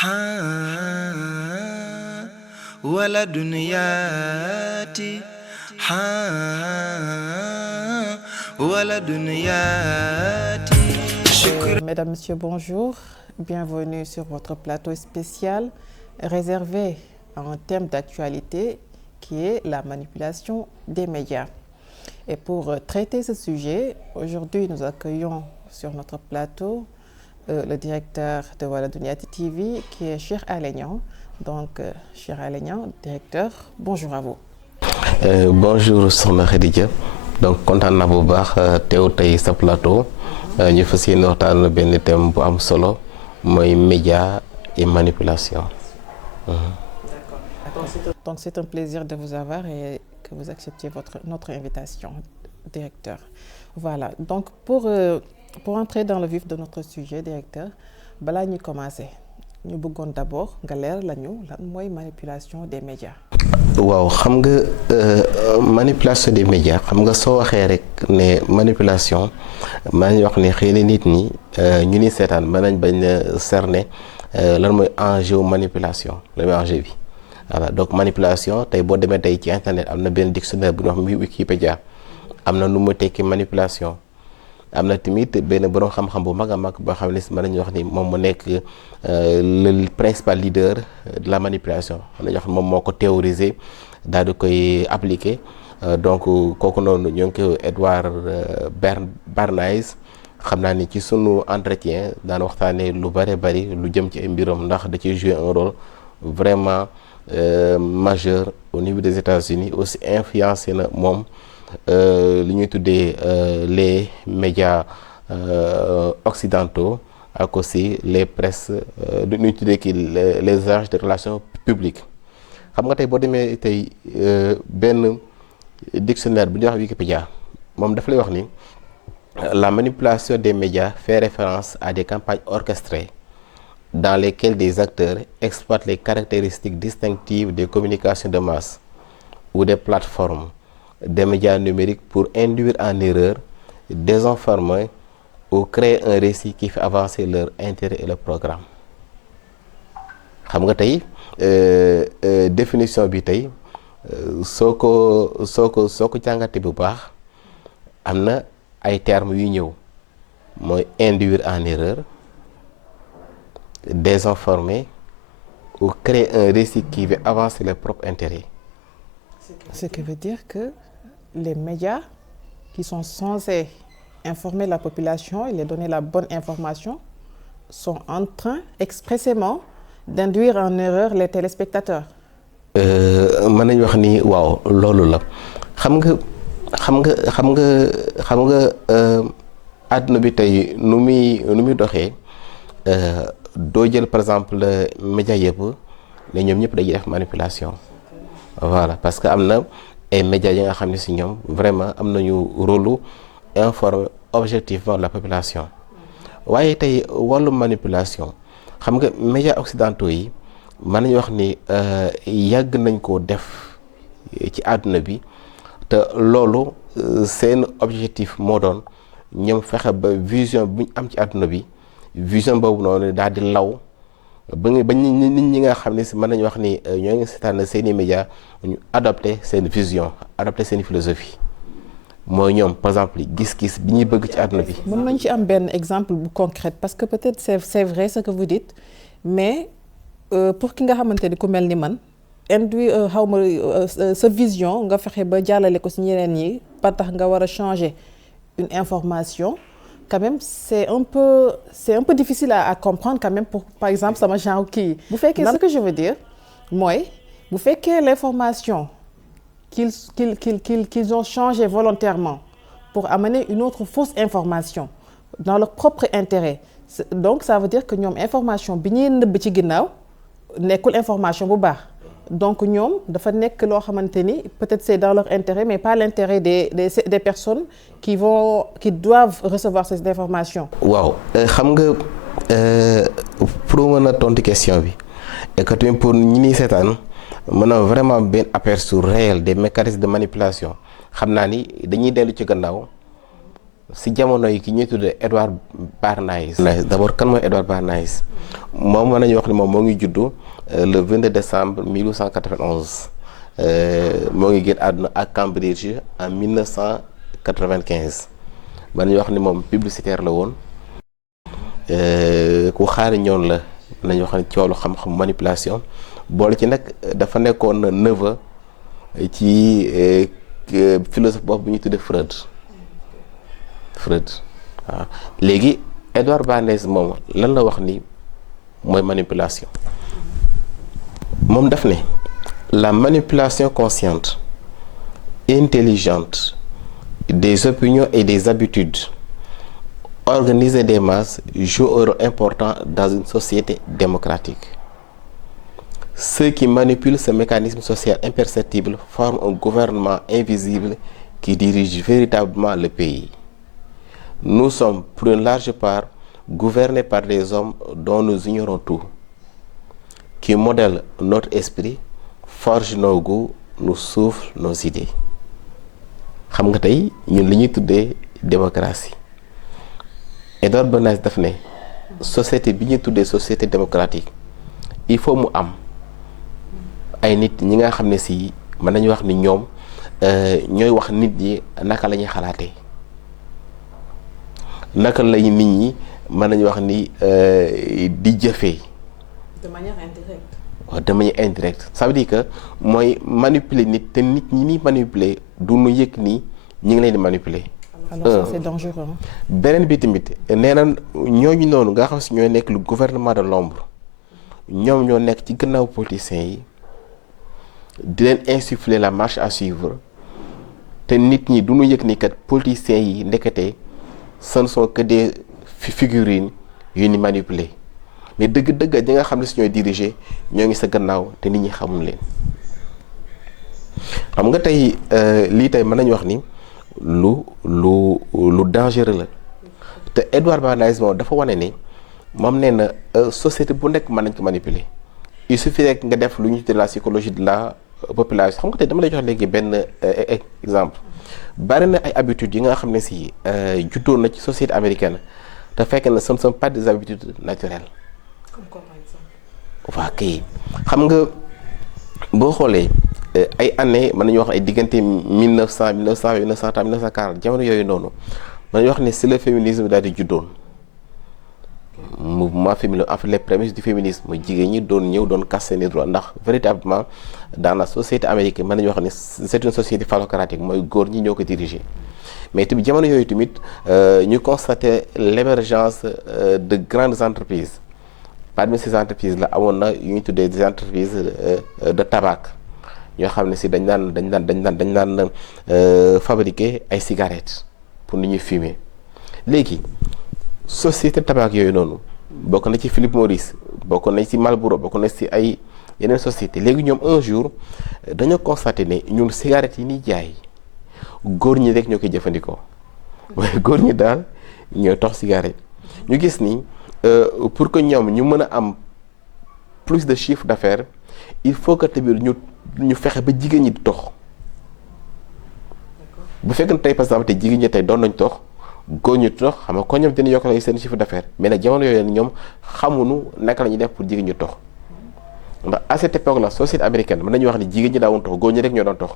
ها ولد ياتي ها ولد ياتي. Mesdames, Messieurs, bonjour. Bienvenue sur votre plateau spécial réservé à un thème d'actualité qui est la manipulation des médias. Et pour traiter ce sujet, aujourd'hui nous accueillons sur notre plateau le directeur de Waladouniati TV qui est Cheikh Alé Niang. Donc Cheikh Alé Niang, directeur, bonjour à vous. Bonjour Sokhna Khadija. Donc kontaan naa bu baax teew tey sa plateau ñu fas yéene waxtaan benn thème bu am solo mooy média et manipulation. Donc c'est un plaisir de vous avoir et que vous acceptiez notre invitation, directeur. Voilà, donc pour entrer dans le vif de notre sujet, directeur, balaa ñuy commencer ñu bëggoon d'abord nga leer lañu lan mooy manipulation des médias. waaw xam nga manipulation des médias xam nga soo waxee rek ne manipulation maa ngi wax ne xëy na nit ñi ñu ni seetaan mën nañ bañ a cerner lan mooy enjeu manipulation lan mooy enjeu bi. voilà donc manipulation tey boo demee tey ci internet am na benn dictionnaire bu ñuy wax Wikipédia am na nu mu tekki manipulation. am na tamit benn borom xam-xam bu mag a mag boo xam ne mën nañu wax ni moom mu nekk le principal leader de la manipulation mën nañu wax moom moo ko théorisé daal di koy appliqué donc kooku noonu ñoo ngi ko Edward Bernays xam naa ni ci sunu entretien daan waxtaanee lu bare bari lu jëm ci ay mbiram ndax da ciy jouer un rôle vraiment majeur au niveau des États-Unis aussi influencé na moom. li ñuy tuddee les médias occidentaux ak aussi les presses lu ñuy tuddee kii les agences de relations publiques xam nga tey boo demee tey benn dictionnaire bu ñuy wax Wikipédia moom dafa lay wax ni la manipulation des médias fait référence à des campagnes orchestrées dans lesquelles des acteurs exploitent les caractéristiques distinctives des communications de masse ou des plateformes des médias numériques pour induire en erreur, désinformer ou créer un récit qui fait avancer leur intérêt et leur programme. xam nga tey définition bi tey soo ko jàngatee bu baax am na ay termes yu ñëw mooy induire en erreur, désinformer ou créer un récit qui fait avancer leur propre intérêt. Ce qui veut dire que les médias qui sont censés informer la population et les donner la bonne information sont en train expressément d'induire en erreur les téléspectateurs. mën nañu wax ni waaw loolu la xam nga àdduna bi tey nu muy doxee doo jël par exemple média yëpp ne ñoom ñëpp dañuy def manipulation. voilà parce que am na ay médias yi nga xam ne si ñoom vraiment am nañu rôle informer objectivement la population waaye tey wàllu manipulation xam nga médias occidentaux yi mën nañu wax ni yàgg nañ koo def ci àdduna bi te loolu seen objectif moo doon ñoom fexe ba vision bu ñu am ci àdduna bi vision boobu noonu daal di law ba nit ñi nga xam ne si mën nañu wax ni ñoo ngi seetaan seeni médias ñu adopté seen vision adopté seen philosophie mooy ñoom par exemple gis-gis bi ñuy bëgg ci àdduna bi. mën nañu ci am benn exemple bu concret parce que peut-être c'est vrai ce que vous dites mais pour ki nga xamante ni ku mel ni man induire sa vision nga fexe ba jàllale ko ci ñeneen ñi ba tax nga war a changer une information. Quand même c'est un peu difficile à comprendre quand même pour par exemple sama genre kii. bu fekkee ce que je veux dire mooy bu fekkee l'information qu'ils ont changé volontairement pour amener une autre fausse information dans leur propre intérêt donc ça veut dire que ñoom information bi ñuy nëbb ci ginnaaw nekkul information bu baax donc ñoom dafa nekk loo xamante ni peut-être c'est dans leur intérêt mais pas l'intérêt des personnes qui doivent recevoir ces informations. waaw xam nga pour mën a tontu question bi et que tamit pour ñi ni seetaan mën a vraiment benn aperçu réel des mécanismes de manipulation xam naa ni dañuy dellu ci gannaaw si jamono yi ki ñuy tuddee Edward Bernays. D'abord kan mooy Edward Bernays moom mën nañu wax ni moom moo ngi juddu le 22 décembre 1891 moo ngi génn àdduna ak Cambridge en 1995 mën nañu wax ni moom publicitaire la woon ku xaari ñoon la mën nañu wax ni ci wàllu xam-xam manipulation boole ci nag dafa nekkoon neveu ci philosophe boobu bu ñuy tuddee Freud waaw léegi Edward Bernays moom lan la wax ni mooy manipulation moom daf ne la manipulation consciente intelligente des opinions et des habitudes organisées des masses joue un rôle important dans une société démocratique. Ceux qui manipulent ce mécanisme social imperceptible forment un gouvernement invisible qui dirige véritablement le pays. Nous sommes, pour une large part, gouvernés par des hommes dont nous ignorons tout, qui modèlent notre esprit, forgent nos goûts, nous soufflent nos idées. xam nga tey ñun li ñuy tuddee démocratie Edward Bernays daf ne société bi ñuy tuddee société démocratique il faut mu am ay nit ñi nga xam ne si mën nañu wax ni ñoom ñooy wax nit ñi naka la ñuy xalaatee naka lay nit ñi mën nañu wax ni di jëfee. de manière indirecte. waaw de manière indirecte ça veut dire que mooy manipuler nit te nit ñi ni manipuler du nu yëg nii ñi ngi leen di manipuler. alors ça c'est dangereux. beneen bi tamit nee na ñooñu noonu nga xam si ñooy nekk le gouvernement de l'ombre ñoom ñoo nekk ci gannaaw politiciens yi di leen insuffler la marche à suivre te nit ñi du nu yëg ni kat politiciens yi ndekete ce ne sont que des figurines yu ni manipuler mais dëgg-dëgg ñi nga xam ne si ñooy diriger ñoo ngi sa gannaaw te nit ñi xamul leen. xam nga tey lii tey mën nañu wax ni lu dangereux la te Edward Bernays moom dafa wane ni moom nee na société bu nekk mën nañ ko manipuler il suffit rek nga def lu ñu tuddee la psychologie de la population. xam nga tey dama lay jox léegi benn exemple bari na ay habitudes yi nga xam ne si juddoo na ci société américaine te fekk na ce ne sont pas des habitudes naturelles. comme quoi par exemple. waa kay xam nga boo xoolee ay années mën nañu wax ay diggante 1900 1940 jamono yooyu noonu mën nañu wax ne si le féminisme daal di juddoon mouvement féminin en fait les prémices du féminisme mooy jigéen ñi doon ñëw doon casse seeni droit ndax véritablement dans la société américaine mën nañu wax ne c'est une société phallocratique mooy góor ñi ñoo ko diriger mais tamit jamono yooyu tamit ñu constater l'émergence de grandes entreprises. Parmi ces entreprises la amoon na yu ñu tuddee des entreprises de tabac ñoo xam ne si dañ daan fabriquer ay cigarettes pour nit ñuy fumer léegi société tabac yooyu noonu bokk na ci Philip Morris bokk na ci Marlboro bokk na ci ay yeneen société léegi ñoom un jour dañoo constaté ne ñun cigarettes yi ñuy jaay góor ñi rek ñoo koy jëfandikoo waaye góor ñi daal ñooy tox cigarette ñu gis ni. Pour que ñoom ñu mën a am plus de chiffre d'affaires il faut que tamit ñu fexe ba jigéen ñi di tox bu fekkee ne tey par exemple te jigéen ñi tey doon nañ tox góor ñi di tox xam nga ko ñoom dina yokk seen chiffre d'affaires mais nag jamono yooyu ñoom xamuñu naka la ñuy def pour jigéen ñi tox ndax à cette époque la société américaine mën nañu wax ni jigéen ñi daawoon tox góor ñi rek ñoo doon tox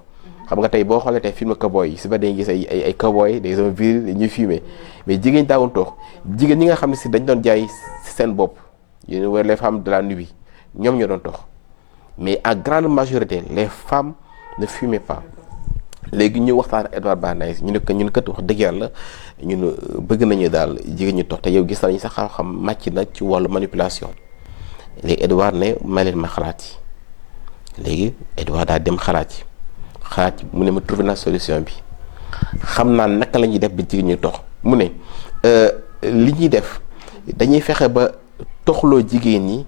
xam nga tey boo xoolee tey film cowboy yi si ba dañuy gis ay cowboy des hommes virils ñuy fumer mais jigéen ñi daawoon tox jigéen ñi nga xam ne si dañ doon jaay seen bopp yéen wala les femmes de la nuit ñoom ñoo doon tox mais en grande majorité les femmes ne fumaient pas léegi ñu waxtaan Edward Bernays ñu ne que ñun kat wax dëgg yàlla ñun bëgg nañu daal jigéen ñi tox te yow gis nañu sax xam-xam màcc na ci wàllu manipulation léegi Edward ne may leen ma xalaat yi léegi Edward daal dem xalaat yi mu ne ma trouvé na solution bi xam naa naka la ñuy def ba jigéen ñi tox mu ne li ñuy def dañuy fexe ba toxloo jigéen ñi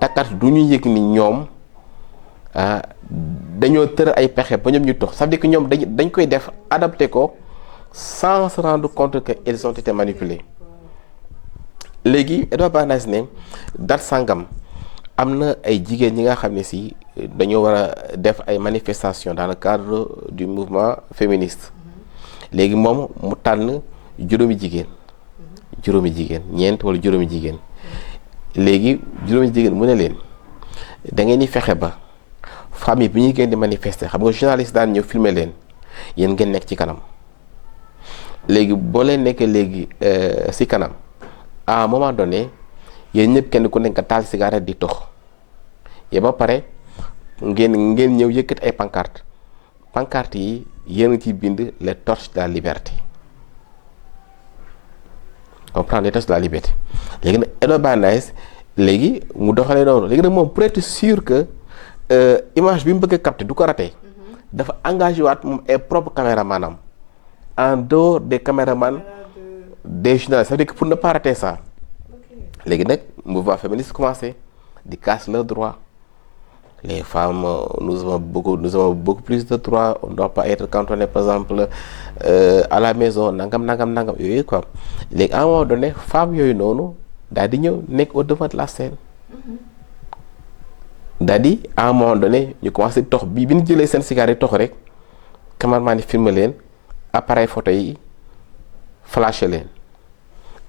takkat du ñu yëg ni ñoom dañoo tër ay pexe ba ñoom ñu tox ça veut dire que ñoom dañ koy def adapté ko sans se rendre compte que ils ont été manipulés léegi Edward Bernays ne dat sangam am na ay jigéen ñi nga xam ne si dañoo war a def ay manifestations dans le cadre du mouvement féministe léegi moom mu tànn juróomi jigéen ñeent wala juróomi jigéen léegi juróomi jigéen mu ne leen da ngeen di fexe ba famille bi ñuy gën di manifester xam nga journaliste daan ñëw filmer leen yéen ngeen nekk ci kanam léegi boo leen nekkee léegi ci kanam à un moment donné yéen ñëpp kenn ku nekk nga taal cigarette di tox yee ba pare ngeen ñëw yëkkati ay pancarte yi yéen ci bind les torches de la liberté comprendre les torches de la liberté léegi nag Edouard Bernays léegi mu doxalee noonu léegi nag moom pour être sûr que image bi mu bëgg a capter du ko raté dafa engagé waat moom ay propre caméraman am en dehors des caméramans des journalistes ça veut dire que pour ne pas rater ça léegi nag mouvement féministe commencé di casse leurs droits les femmes nous avons beaucoup plus de droits on ne doit pas être cantonné par exemple à la maison nangam yooyu quoi léegi à un moment donné femmes yooyu noonu daal di ñëw nekk au devant de la scène daal di à un moment donné ñu commencé tox bi ñu jëlee seen cigarette tox rek cameraman yi filmer leen appareil photo yi flashé leen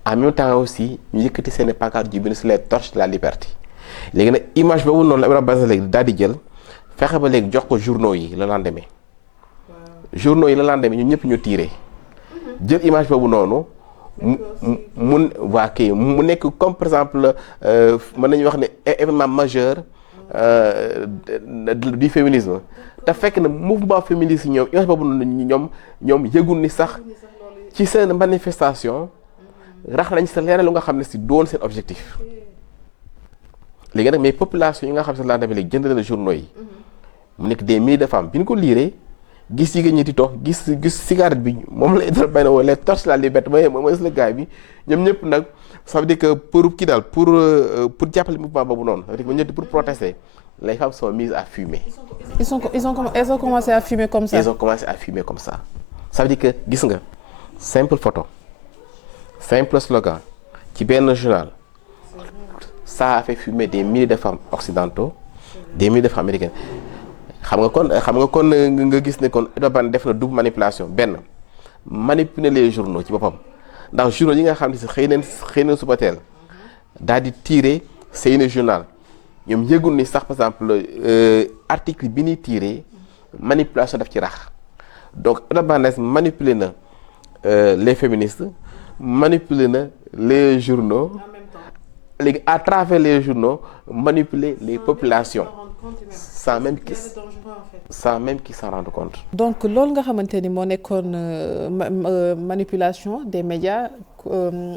en même temps aussi ñu yëkkati seen pancarte ju bind sur les torches de la liberté léegi nag image boobu noonu la Edouard Bernays léegi daal di jël fexe ba léegi jox ko journaux yi le lendemain ñun ñëpp ñu tiire jël image boobu noonu mu nekk comme par exemple mën nañu wax ne événement majeur du féminisme te fekk na mouvement féministe ñoom image boobu noonu ñoom yëgul ni sax ci seen manifestation rax nañ sa leneen lu nga xam ne si doon seen objectif léegi nag mais population yi nga xam ne laa demee léegi jënd na journaux yi mu nekk des milliers de femmes bi ñu ko liiree gis jigéen ñi di toog gis cigarette bi moom la Edouard Bernays woo les torches de la liberté mooy la gaay bi ñoom ñëpp nag ça veut dire que pour kii daal pour jàppale mouvement boobu noonu ça veut dire que ñëpp pour protester les femmes sont mises à fumer. Elles ont commencé à fumer comme ça. Elles ont commencé à fumer comme ça. Ça veut dire que gis nga simple photo simple slogan ci benn journal ça a fait fumer des milliers de femmes occidentaux des milliers de femmes américaines xam nga kon nga gis ne kon Edouard Bernays def na double manipulation benn manipuler les journaux ci boppam ndax journaux yi nga xam ne si xëy na suba teel daal di tirer seeni journal ñoom yëgul ni sax par exemple article bi ñuy tirer manipulation daf ci rax donc Edouard Bernays manipuler na les féministes manipuler na les journaux léegi à travers les journaux manipuler les populations sans même qu'ils s'en rendent compte. donc loolu nga xamante ni moo nekkoon manipulation des médias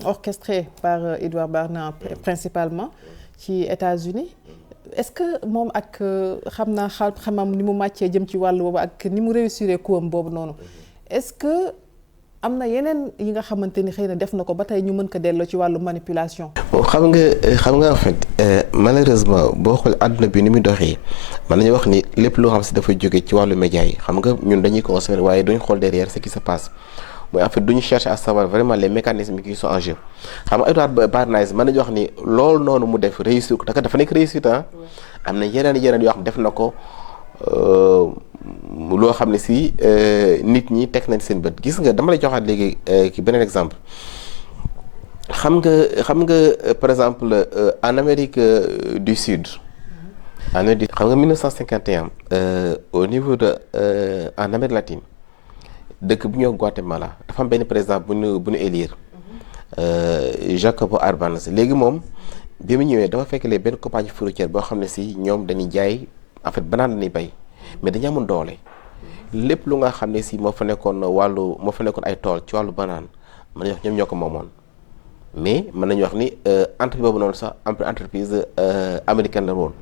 orchestrée par Edouard Bernays principalement ci États-Unis est-ce que moom ak xamam ni mu màccee jëm ci wàllu boobu ak ni mu réussir kuwam boobu noonu est-ce que am na yeneen yi nga xamante ni xëy na def na ko ba tey ñu mën ko delloo ci wàllu manipulation. xam nga en fait malheureusement boo xoolee àdduna bi ni muy doxee mën nañu wax ni lépp loo xam si dafa jóge ci wàllu média yi xam nga ñun dañuy consommer waaye duñ xool derrière ce qui se passe mooy en fait duñu chercher à savoir vraiment les mécanismes qui sont en jeu xam nga Edouard Bernays mën nañu wax ni loolu noonu mu def réussir ko dafa nekk réussite am na yeneen yoo xam def na ko. loo xam ne si nit ñi teg nañ seen bët gis nga dama lay joxaat léegi ki beneen exemple xam nga par exemple en Amérique du Sud xam nga 1951 au niveau de en Amérique latine dëkk bu ñëw Guatemala dafa am benn président bu ñu élire Jacobo Arbenz léegi moom bi mu ñëwee dafa fekk lee benn compagnie fruitière boo xam ne si ñoom dañuy jaay en fait banaan dañuy bay mais dañu amoon doole lépp lu nga xam ne si moo fa nekkoon ay tool ci wàllu banaan mën nañu wax ñoom ñoo ko moomoon mais mën nañu wax ni entreprise boobu noonu sax entreprise américaine la woon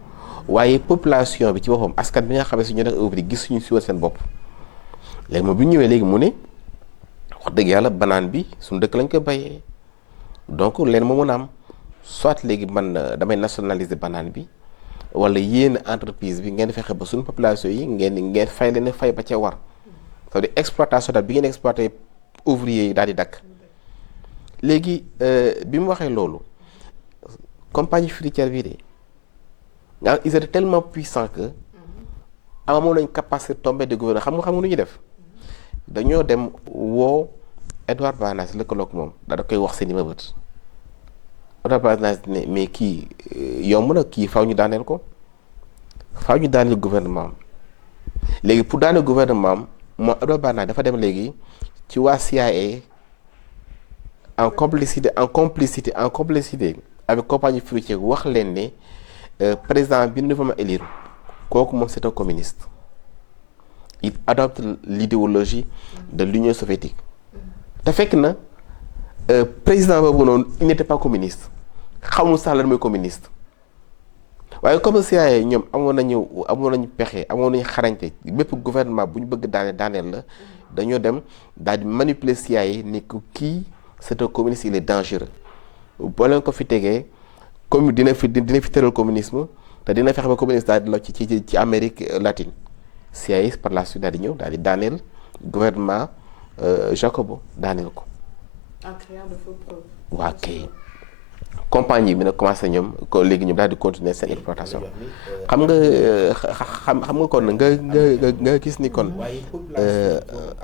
waaye population bi ci boppam askan bi nga xam ne si ñu nekk ouvrier gis suñu si woon seen bopp léegi moom bi ñu ñëwee léegi mu ne wax dëgg yàlla banaan bi suñu dëkk lañ koy bayee donc leen moo mën a am soit léegi man damay nationaliser banaan bi wala yéen entreprise bi ngeen fexe ba suñu population yi ngeen fay leen fay ba ca war c'est-à-dire exploitation daal bi ngeen exploité ouvrier yi daal di dakk léegi bi mu waxee loolu compagnie fruitière bii de nga ils étaient tellement puissants que amoon nañ capacité tombée de gouvernement xam nga nu ñuy def dañoo dem woo Edouard Bernays lëkkaloog moom da koy wax seen i mëbët Edouard Bernays ne mais kii yomb na kii faaw ñu daaneel ko faaw ñu daaneel gouvernement am léegi pour daaneel gouvernement am moom Edouard Bernays dafa dem léegi ci waa CIA en complicité avec compagnie fruitière wax leen ne président bi ñu fa élire kooku moom c'est un communiste il adopte l'idéologie de l'Union soviétique te fekk na président boobu noonu il n'était pas communiste xamul sax lan mooy communiste waaye comme CIA ñoom amoon nañu pexe amoon nañu xarañte bépp gouvernement bu ñu bëgg daaneel la dañoo dem daal di manipuler CIA ni ko kii c'est un communiste il est dangereux boo leen ko fi tegee comme dina fi tëral communisme te dina fexe ba communiste daal di la ci Amérique latine CIA par la suite daal di ñëw daal di daaneel gouvernement Jacobo daaneel ko. en créant de faux preuves. waa kay compagnie bi nag commencé ñoom ko léegi ñoom daal di continuer seen exploitation xam nga kon nga gis ni kon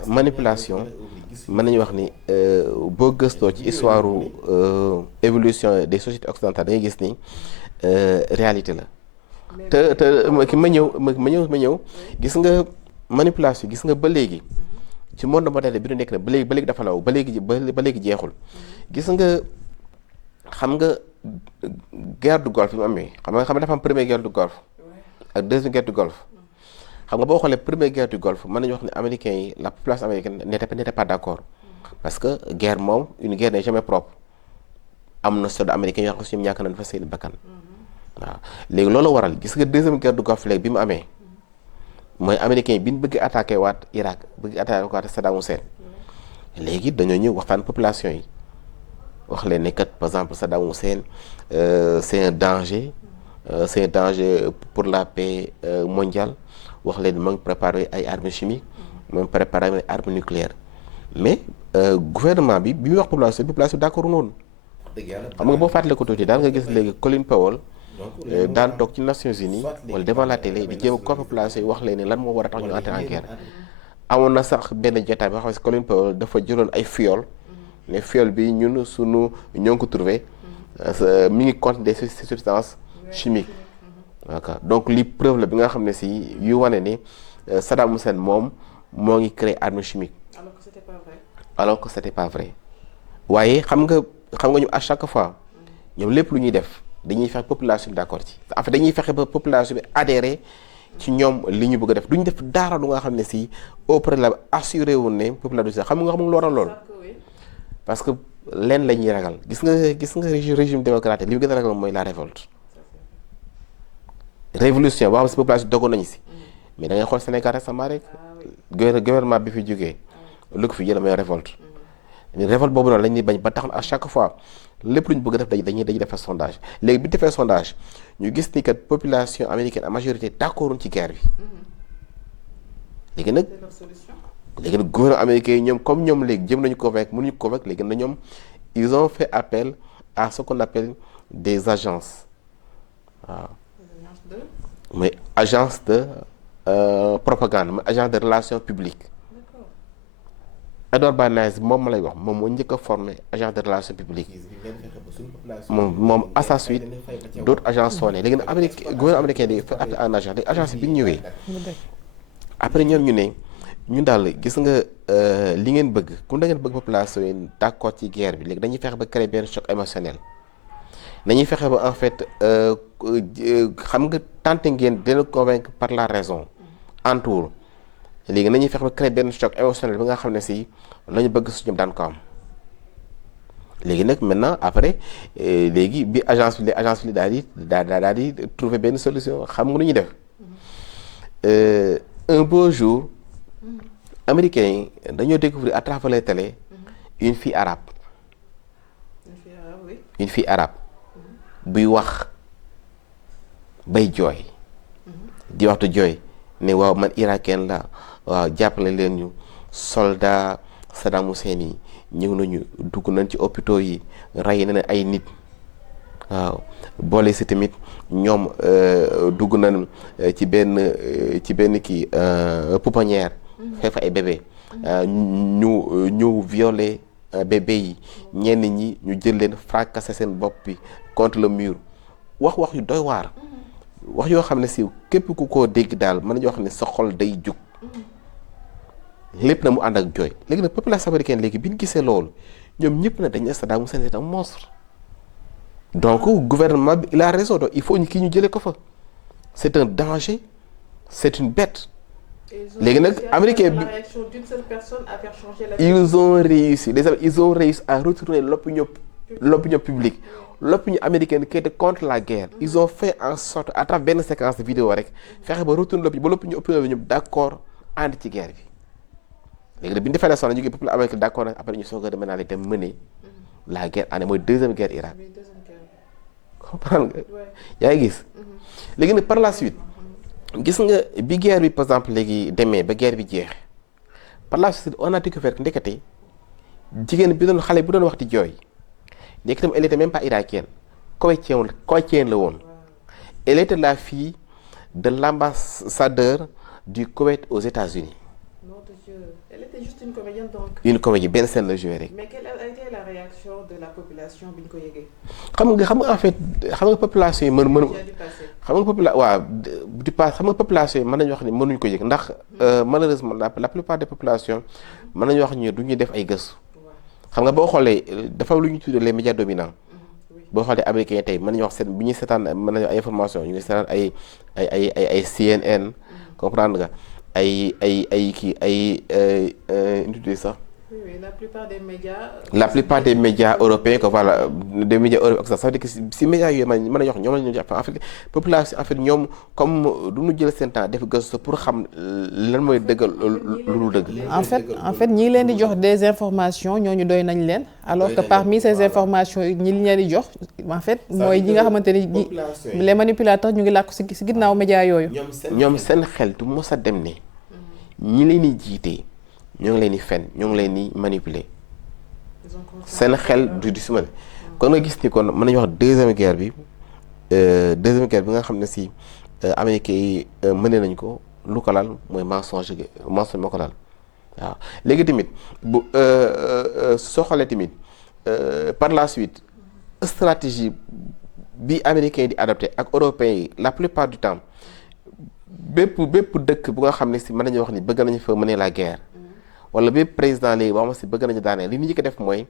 manipulation mën nañu wax ni boo gëstoo ci histoire évolution des sociétés occidentales da ngay gis ni réalité la te ma ñëw gis nga manipulation gis nga ba léegi ci monde moderne bi ñu nekk na ba léegi dafa law ba léegi jeexul gis nga xam nga guerre du Golfe bi mu amee xam nga dafa am première guerre du Golfe ak deuxième guerre du Golfe xam nga boo xoolee première guerre du Golfe mën nañu wax ne américains yi la population américaine n'était pas d'accord parce que guerre moom une guerre n'est jamais propre am na soldat américain yoo xam ne ñoom ñàkk nañ fa seen bakkan waaw léegi loolu waral gis nga deuxième guerre du Golfe léegi bi mu amee mooy américains yi bi ñu bëgg attaqué waat Irak bëgg attaqué waat Saddam Hussein léegi dañoo ñëw waxtaan population yi wax leen ne kat par exemple Saddam Hussein c'est un danger pour la paix mondiale wax leen mu ngi préparé ay armes chimiques mu ngi préparé ay armes nucléaires mais gouvernement bi muy wax population d'accord noonu xam nga boo fàttalee ko tuuti daal nga gis léegi Colin Powell daan toog ci Nations Unies wala devant la télé di jéem a population yi wax leen ne lan moo war a tax ñu entrer en guerre amoon na sax benn jotaay boo xam ne Colin Powell dafa jëloon ay fiole ne fiole bi ñun ñoo ngi ko trouvé mi ngi contenir des substances chimiques d'accord donc li preuve la bi nga xam ne si yu wane ni Saddam Hussein moom moo ngi créé arme chimique alors que c'était pas vrai waaye xam nga ñu à chaque fois ñoom lépp lu ñuy def dañuy fexe population bi d'accord ci en fait dañuy fexe ba population bi adhéré ci ñoom li ñu bëgg a def duñ def dara lu nga xam ne si au préalable assuré wu ne population xam nga lu waral lool parce que leen la ñuy ragal gis nga régime démocratique li mu gën a ragal mooy la révolte révolution boo xam ne si population dogoon nañu si mais da ngay xool Sénégal récemment rek gouvernement bi fi jógee lu ko fi jël mooy révolte boobu noonu la ñuy bañ ba tax na à chaque fois lépp lu ñu bëgg a def dañuy defar sondage léegi bi defee sondage ñu gis ni kat population américaine en majorité d'accord ci guerre bi léegi nag gouvernement américain yi ñoom comme ñoom léegi jëm nañu convaincre mënuñu convaincre léegi na ñoom ils ont fait appel à ce qu'on appelle des agences waaw mais agence de propagande mais agence de relations publiques Edouard Bernays moom ma lay wax moom moo njëkk a formé agence de relations publiques moom à sa suite d'autres agences sont nées léegi nag gouvernement américain di fait appel à un agence léegi agence bi ñu ñëwee après ñoom ñu ne ñun daal gis nga li ngeen bëgg comme da ngeen bëgg population yi d'accord ci guerre bi léegi dañuy fexe ba créer benn choc émotionnel dañuy fexe ba en fait xam nga tenté ngeen dina convaincre par la raison entour léegi nañuy fexe ba créer benn choc émotionnel bi nga xam ne si lañu bëgg su ñoom daan ko am léegi nag maintenant après léegi bi agence bi daal di trouver benn solution xam nga nu ñuy def un beau jour américains yi dañoo découvrir à travers les télé une fille arabe buy wax bay jooy di waxtu jooy ne waaw man irakien la waaw jàppale leen ñu soldat Saddam Hussein yi ñëw nañu dugg nañ ci hôpitaux yi rey na ay nit waaw boole si tamit ñoom dugg nañ ci benn pouponnière fekk fa ay bébé ñu violé bébé yi ñenn ñi ñu jël leen fracasser seen bopp bi contre le mur wax yu doy waar wax yoo xam ne si képp ku ko dégg daal mën nañu wax ne sa xol day jug lépp na mu ànd ak jooy. léegi nag population américaine léegi bi ñu gisee loolu ñoom ñëpp na dañu Saddam Hussein c'est un monstre donc gouvernement bi il a raison donc il faut ñu kii ñu jëlee ko fa c'est un danger c'est une bête. léegi nag américain bi ils ont réussi à retourner l'opinion publique l'opinion américaine qui était contre la guerre. Ils ont fait en sorte à travers benn séquence de vidéo rek fexe ba retourner l'opinion bi ñëpp d'accord ànd ci guerre bi léegi nag bi ñu defee sonn ñu ngi peuple américain d'accord nag après ñu soog a maintenant dem mener la guerre année mooy deuxième guerre Irak comprendre nga yaa ngi gis léegi nag par la suite gis nga bi guerre bi par exemple léegi demee ba guerre bi jeex par la suite on a découvert que ndekete jigéen bi doon xale bi doon wax di jooy nekk tam elle était même pas irakienne koweïtienne la woon. Elle était la fille de l'ambassadeur du Koweït aux États-Unis. Elle était juste une comédienne donc. Une comédienne benn scène la joué rek. Mais quelle a été la réaction de la population bi ñu ko yëgee. xam nga en fait xam nga population yi xam nga population yi mën nañu wax ni mënuñu ko yëg ndax malheureusement la plupart des populations mën nañu wax ni du ñuy def ay gëstu. xam nga boo xoolee dafa lu ñu tuddee les médias dominants boo xoolee américains tey mën nañu wax seen bu ñuy seetaan mën nañu ay information ñu ngi seetaan ay CNN comprendre nga ay ñu tuddee sax. Oui, la plupart des médias européens que voilà des médias européens ça veut dire que si médias yooyu mën nañu wax ñoom la ñu jàpp en fait population en fait ñoom comme du ñu jël seen temps def gëstu pour xam lan mooy dëggal lu dëgg. en fait ñi leen di jox des informations ñooñu doy nañ leen. alors que parmi ces informations ñi leen di jox en fait mooy ñi nga xamante ni les manipulateurs ñu ngi làkk si ginnaaw médias yooyu. ñoom seen xel du mos a dem ne ñi leen di jiite. ñoo ngi leen di fen ñoo ngi leen di manipuler seen xel du si mën kon nga gis ni kon mën nañu wax deuxième guerre bi nga xam ne si américains yi mënee nañ ko lu ko laal mooy mensonge moo ko laal waaw léegi tamit bu soo xoolee tamit par la suite stratégie bi américains yi di adopté ak européens yi la plupart du temps bépp dëkk bu nga xam ne si mën nañu wax ni bëgg nañu fa mener la guerre wala bépp président léegi boo xam si bëgg nañu daaneel li ñu ko def mooy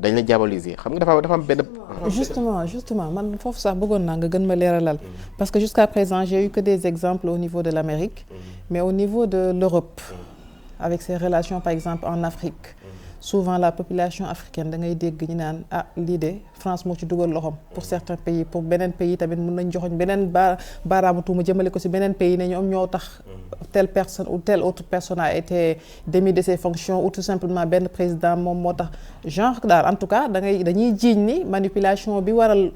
dañ la diaboliser xam nga dafa am benn. justement man foofu sax bëggoon naa nga gën ma leeralal parce que jusqu'à présent j'ai eu que des exemples au niveau de l'Amérique mais au niveau de l'Europe avec ses relations par exemple en Afrique souvent la population africaine da ngay dégg ñu naan lii de France moo ci dugal loxoom pour certains pays pour beneen pays tamit mën nañ joxoñ beneen baaraamu tuuma jëmale ko ci beneen pays ne ñoom ñoo tax telle personne ou telle autre personne a été démis de ses fonctions ou tout simplement benn président moom moo tax genre daal en tout cas dañuy jiiñ ni manipulation bi waral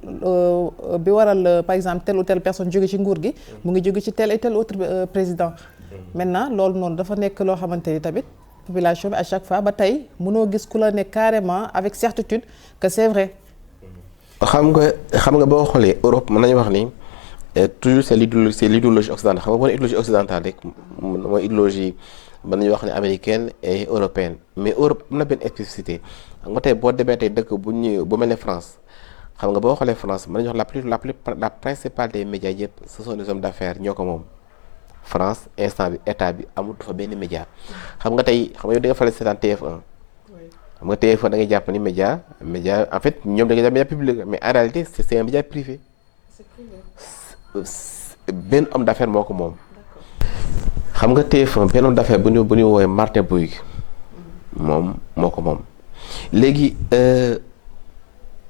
par exemple telle ou telle personne jóge ci nguur gi mu ngi jóge ci tel et tel autre président maintenant loolu noonu dafa nekk loo xamante ni tamit population bi à chaque fois ba tey mënoo gis ku la ne carrément avec certitude que c'est vrai. xam nga boo xoolee Europe mën nañu wax ni toujours c'est l'idéologie occidentale xam nga boo nee idéologie occidentale rek mooy idéologie mën nañu wax ne américaine et européenne mais Europe am na benn spécificité xam nga tey boo demee tey dëkk bu mel ne France xam nga boo xoolee France mën nañu wax la principale des médias yëpp ce sont des hommes d'affaires ñoo ko moom. France instant bi état bi amul fa benn média xam nga tey xam nga yow da nga faral di seetaan TF1 xam nga TF1 da ngay jàpp ni média en fait ñoom da ngay jàpp média public mais en réalité c'est un média privé. benn homme d'affaires moo ko moom. xam nga TF1 benn homme d'affaires bu ñu woowee Martin Bouygues moom moo ko moom léegi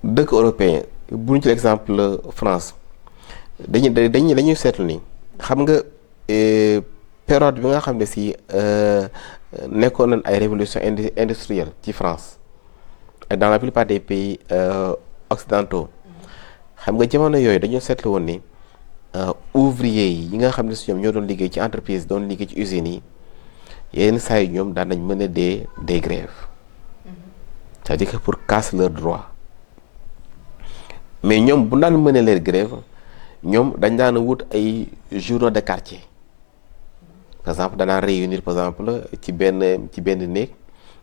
dëkk européen bu ñu ci exemple France dañuy seetlu ni xam nga. période bi nga xam ne si nekkoon nañ ay révolution industrielle ci France et dans la plupart des pays occidentaux xam nga jamono yooyu dañoo seetlu woon ni ouvriers yi nga xam ne si ñoom ñoo doon liggéey ci entreprise doon liggéey ci usines yi yenn saa yi ñoom daan nañ mener des grèves c'est-à-dire que pour casser leurs droits mais ñoom bu daan mener les grèves ñoom dañ daan wut ay journaux de quartier par exemple danaa réunir par exemple ci benn néeg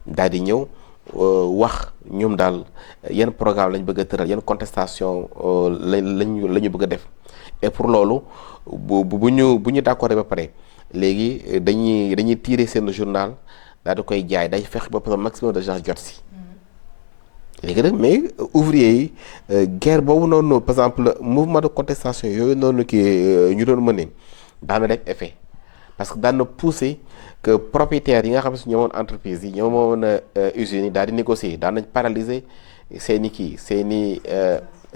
daal di ñëw wax ñoom daal yan programme lañ bëgg a tëral yan contestation la ñu bëgg a def et pour loolu bu ñu d'accord ba pare léegi dañuy tirer seen journal daal di koy jaay day fex ba par maximum de gens jot si léegi nag mais ouvrier yi guerre boobu noonu par exemple mouvement de contestation yooyu noonu kii ñu doon mëne daan na def effet parce que daan na pousser que propriétaires yi nga xam ne ñoo woon entreprise yi ñoo woon usines yi daal di négocier daan nañ paralyser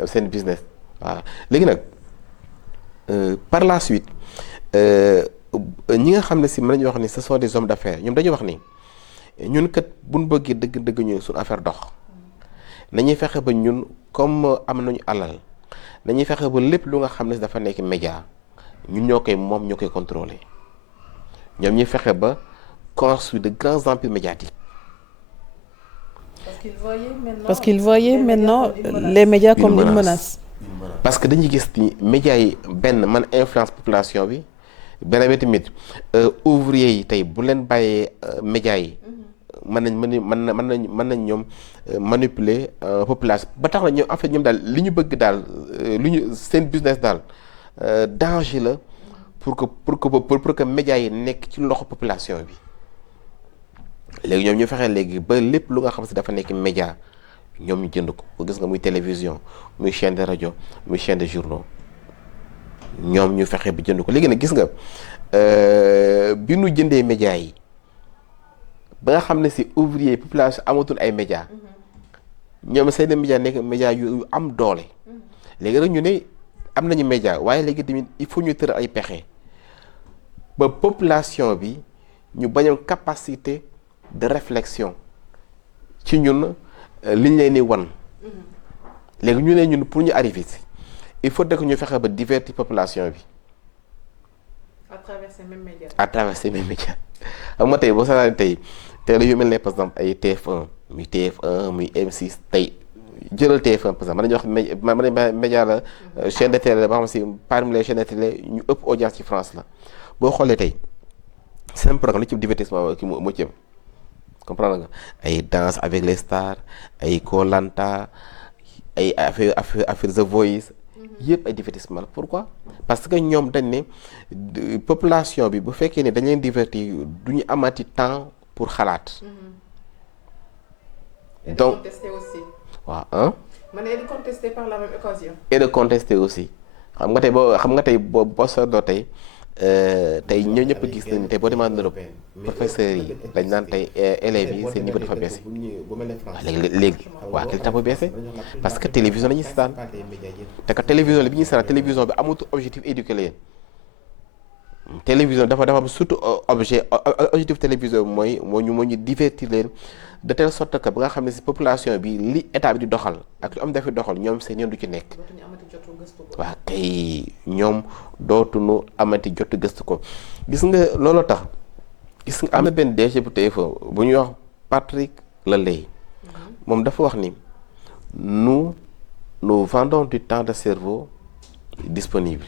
seen business waaw léegi nag par la suite ñi nga xam ne si mën nañu wax ni ce sont des hommes d'affaires ñoom dañuy wax ni ñun kat buñ bëggee dëgg-dëgg ñu suñu affaire dox nañuy fexe ba ñun comme am nañu alal nañuy fexe ba lépp lu nga xam ne dafa nekk média ñun ñoo koy moom ñoo koy contrôler ñoom ñuy fexe ba construire de grands empires médiatiques. Parce qu'ils voyaient maintenant les médias comme une menace. Parce que dañuy gis ni médias yi benn man influence population bi benn bi tamit ouvrier yi tey bu leen bàyyee médias yi mën nañ ñoom manipuler population ba tax na ñoom en fait ñoom daal li ñu bëgg daal lu ñu seen business daal danger la pour que médias yi nekk ci loxo population bi léegi ñoom ñu fexee léegi ba lépp lu nga xam si dafa nekk média ñoom ñu jënd ko gis nga muy télévision muy chaîne de rajo muy chaîne de journaux ñoom ñu fexe ba jënd ko léegi nag gis nga bi nu jëndee média yi ba nga xam ne si ouvrier population amatul ay média ñoom seen média nekk média yu am doole léegi rek ñu ne am nañu média waaye léegi tamit il faut ñu tër ay pexe ba population bi ñu bañ am capacité de réflexion ci ñun liñ leen di wan léegi ñu ne ñun pour ñu arriver si il faut que ñu fexe ba divertir population bi à travers ces mêmes médias. à travers ces mêmes médias xam nga tey boo seetaan tey télé yu mel ne par exemple ay TF1 muy TF1 muy M6 tey jëlal TF1 par exemple mën nañu wax média la chaîne de télé la ba xam si parmi les chaînes de télé ñu ëpp audience ci France la boo xoolee tey seen programme li ci divertissement ki moo ci am comprendre nga ay danse avec les stars ay Koh-Lanta ay affaire The Voice yëpp ay divertissement la pourquoi parce que ñoom dañ ne population bi bu fekkee ne dañ leen divertir du ñu amati temps pour xalaat donc waaw et de contester par la même occasion. et de contester aussi xam nga tey boo seetloo tey ñoo ñëpp gis nañu tey boo demee en Europe professeurs yi dañ naan tey élèves yi seen niveau dafa baissé waaw léegi waaw quel temps bu baissé parce que télévision la ñuy seetaan te que télévision bi ñuy seetaan télévision bi amatul objectif éduquer leen télévision dafa am surtout objectif télévision bi moo ñu divertir leen de telle sorte que ba nga xam ne si population bi li état bi di doxal ak lu am dafi doxal ñoom seen yoon du ci nekk waaw kay ñoom dootuñu amati jotu gëstu ko gis nga looloo tax gis nga am na benn DG bu TF1 bu ñuy wax Patrick Lelay moom dafa wax ni nous vendons du temps de cerveau disponible.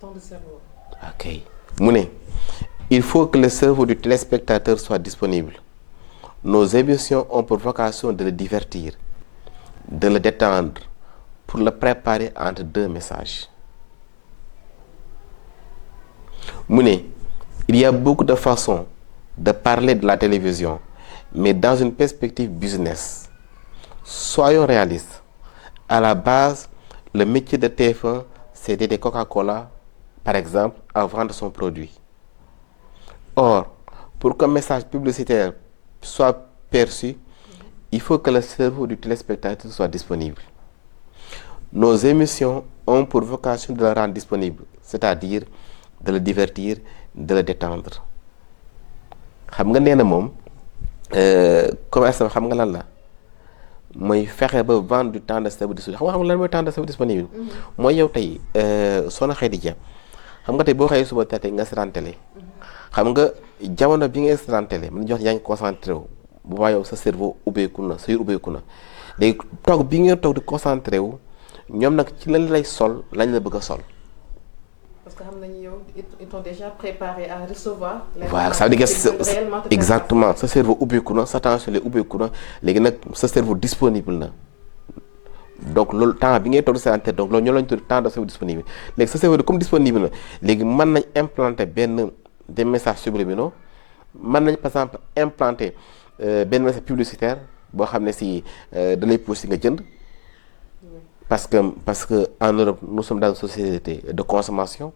Temps de cerveau. ok mu ne il faut que le cerveau du téléspectateur soit disponible. Nos émissions ont pour vocation de le divertir, de le détendre, pour le préparer entre deux messages. mu ne il y a beaucoup de façons de parler de la télévision, mais dans une perspective business. Soyons réalistes. À la base, le métier de TF1, c'est d'aider Coca-Cola, par exemple, à vendre son produit. Or, pour qu'un message publicitaire soit perçu, il faut que le cerveau du téléspectateur soit disponible. Nos émissions ont pour vocation de le rendre disponible, c'est-à-dire de le divertir, de le détendre. xam nga nee na moom commerce xam nga lan la mooy fexe ba vendre du temps de cerveau disponible xam nga lan mooy temps de cerveau disponible. mooy yow tey Soxna Khady Dia xam nga tey boo xëyee suba tey nga seetaan télé. xam nga jamono bi ngay seetaan télé mën jox yaa ngi concentré wu bu baax yow sa cerveau ubbeeku na sa yur ubbeeku na léegi toog bi ngeen toog di concentré wu ñoom nag ci lañ lay sol lañ la bëgg a sol. parce que xam nañu yow ils t'ont déjà préparé à recevoir. voilà ça veut dire que exactement sa cerveau ubbeeku na sa attention la ubbeeku na léegi nag sa cerveau disponible na donc loolu temps bi ngay toog sa tête donc loolu ñoo lañu tudd temps de cerveau disponible léegi sa cerveau comme disponible na léegi mën nañ implanter des messages subliminaux mën nañ par exemple implanter benn message publicitaire boo xam ne si da lay pousser nga jënd parce que en Europe nous sommes dans une société de consommation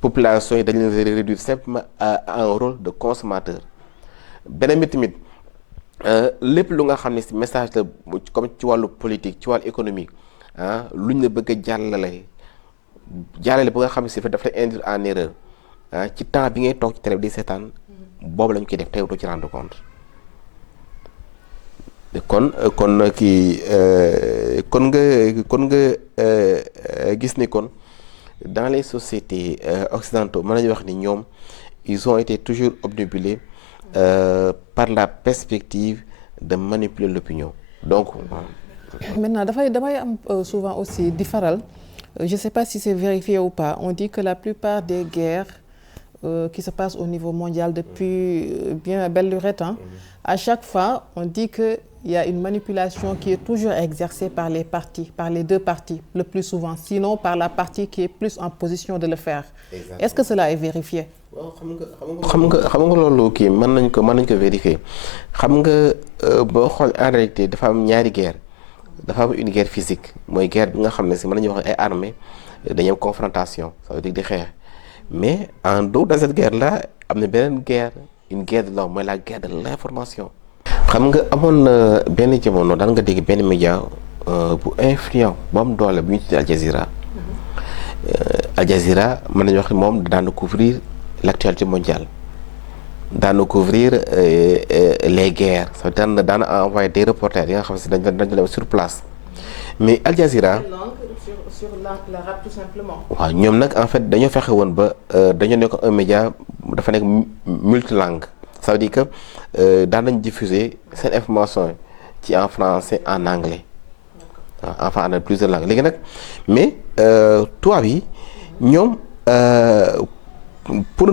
population yi dañu leen réduire simplement à un rôle de consommateur beneen bi tamit lépp lu nga xam ne si message la comme ci wàllu politique ci wàllu économique luñ la bëgg a jàllale ba nga xam ne si daf lay induire en erreur ci temps bi ngay toog ci télé di seetaan boobu lañ koy def tey doo ci rendre compte kon nga gis ni kon dans les sociétés occidentaux mën nañu wax ni ñoom ils ont été toujours obnubilés par la perspective de manipuler l'opinion donc maintenant damay am souvent aussi di faral je sais pas si c'est vérifié ou pas on dit que la plupart des guerres qui se passent au niveau mondial depuis bien belle lurette à chaque fois on dit que il y a une manipulation qui est toujours exercée par les deux parties le plus souvent sinon par la partie qui est plus en position de le faire. Exactement. Est-ce que cela est vérifié? waaw xam nga loolu kii mën nañ ko vérifier xam nga boo xool en réalité dafa am ñaari guerre dafa am une guerre physique mooy guerre bi nga xam ne si mën nañu wax ay armées dañuy am confrontation ça veut dire di xeex mais en dehors de cette guerre là am na beneen guerre une guerre de l'homme mooy la guerre de l'information. xam nga amoon na benn jamono daan nga dégg benn média bu influent bu am doole bu ñu tuddee Al Jazeera Al Jazeera mën nañu wax ne moom daan couvrir l'actualité mondiale daan couvrir les guerres ça daan envoyer des reporters yi nga xam si dañu dem sur place mais Al Jazeera sur l'arabe tout simplement. waaw ñoom nag en fait dañoo fexe woon ba dañoo nekk un média dafa nekk multilangue. ça veut dire que daan nañ diffuser seen information ci en français en anglais enfin en plusieurs langues léegi nag mais tubaab yi ñoom pour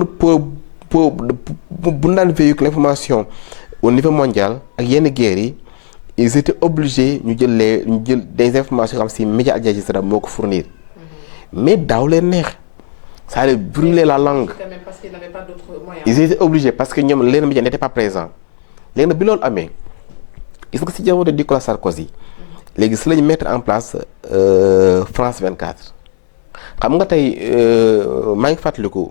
bu daan véhiculer l'information au niveau mondial ak yenn guerres yi ils étaient obligés ñu jël des informations xam si média Al Jazeera moo ko fournir mais daaw leen neex. ça allait brûler la langue. Parce qu'ils n'avaient pas d'autres moyens. Ils étaient obligés parce que ñoom les médias n'étaient pas présents léegi nag bi loolu amee gis nga si jamono Nicolas Sarkozy léegi si lañu mettre en place France 24 xam nga tey maa ngi fàttaliku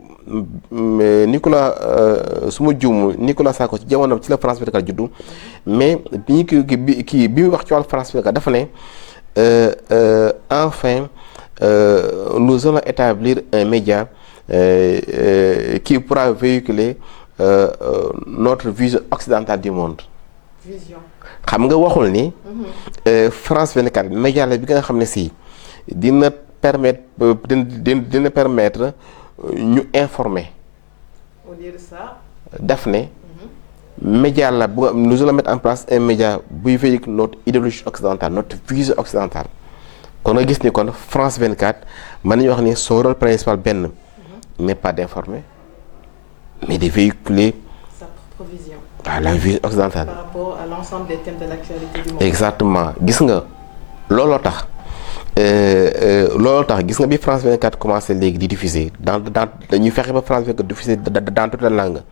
Nicolas su ma juum Nicolas Sarkozy ci jamono ci la France 24 juddu mais bi ñu kii bi muy wax ci wàllu France 24 dafa ne enfin. Nous allons établir un média qui pourra véhiculer notre vision occidentale du monde. xam nga waxul ni. France 24 média la bi nga xam ne si dina permettre ñu informer. Au lieu de ça. daf ne. média la bu nous allons mettre en place un média buy véhiculer notre idéologie occidentale notre vision occidentale. kon nga gis ni kon France 24 mën nañu wax ni son rôle principal benn n'est pas d'informer mais de véhiculer sa propre vision. La vision occidentale. Par rapport à l'ensemble des thèmes de l'actualité du monde. Exactement gis nga looloo tax gis nga bi France 24 commencé léegi di diffuser dans dañuy fexe ba France 24 diffuser dans toute la langue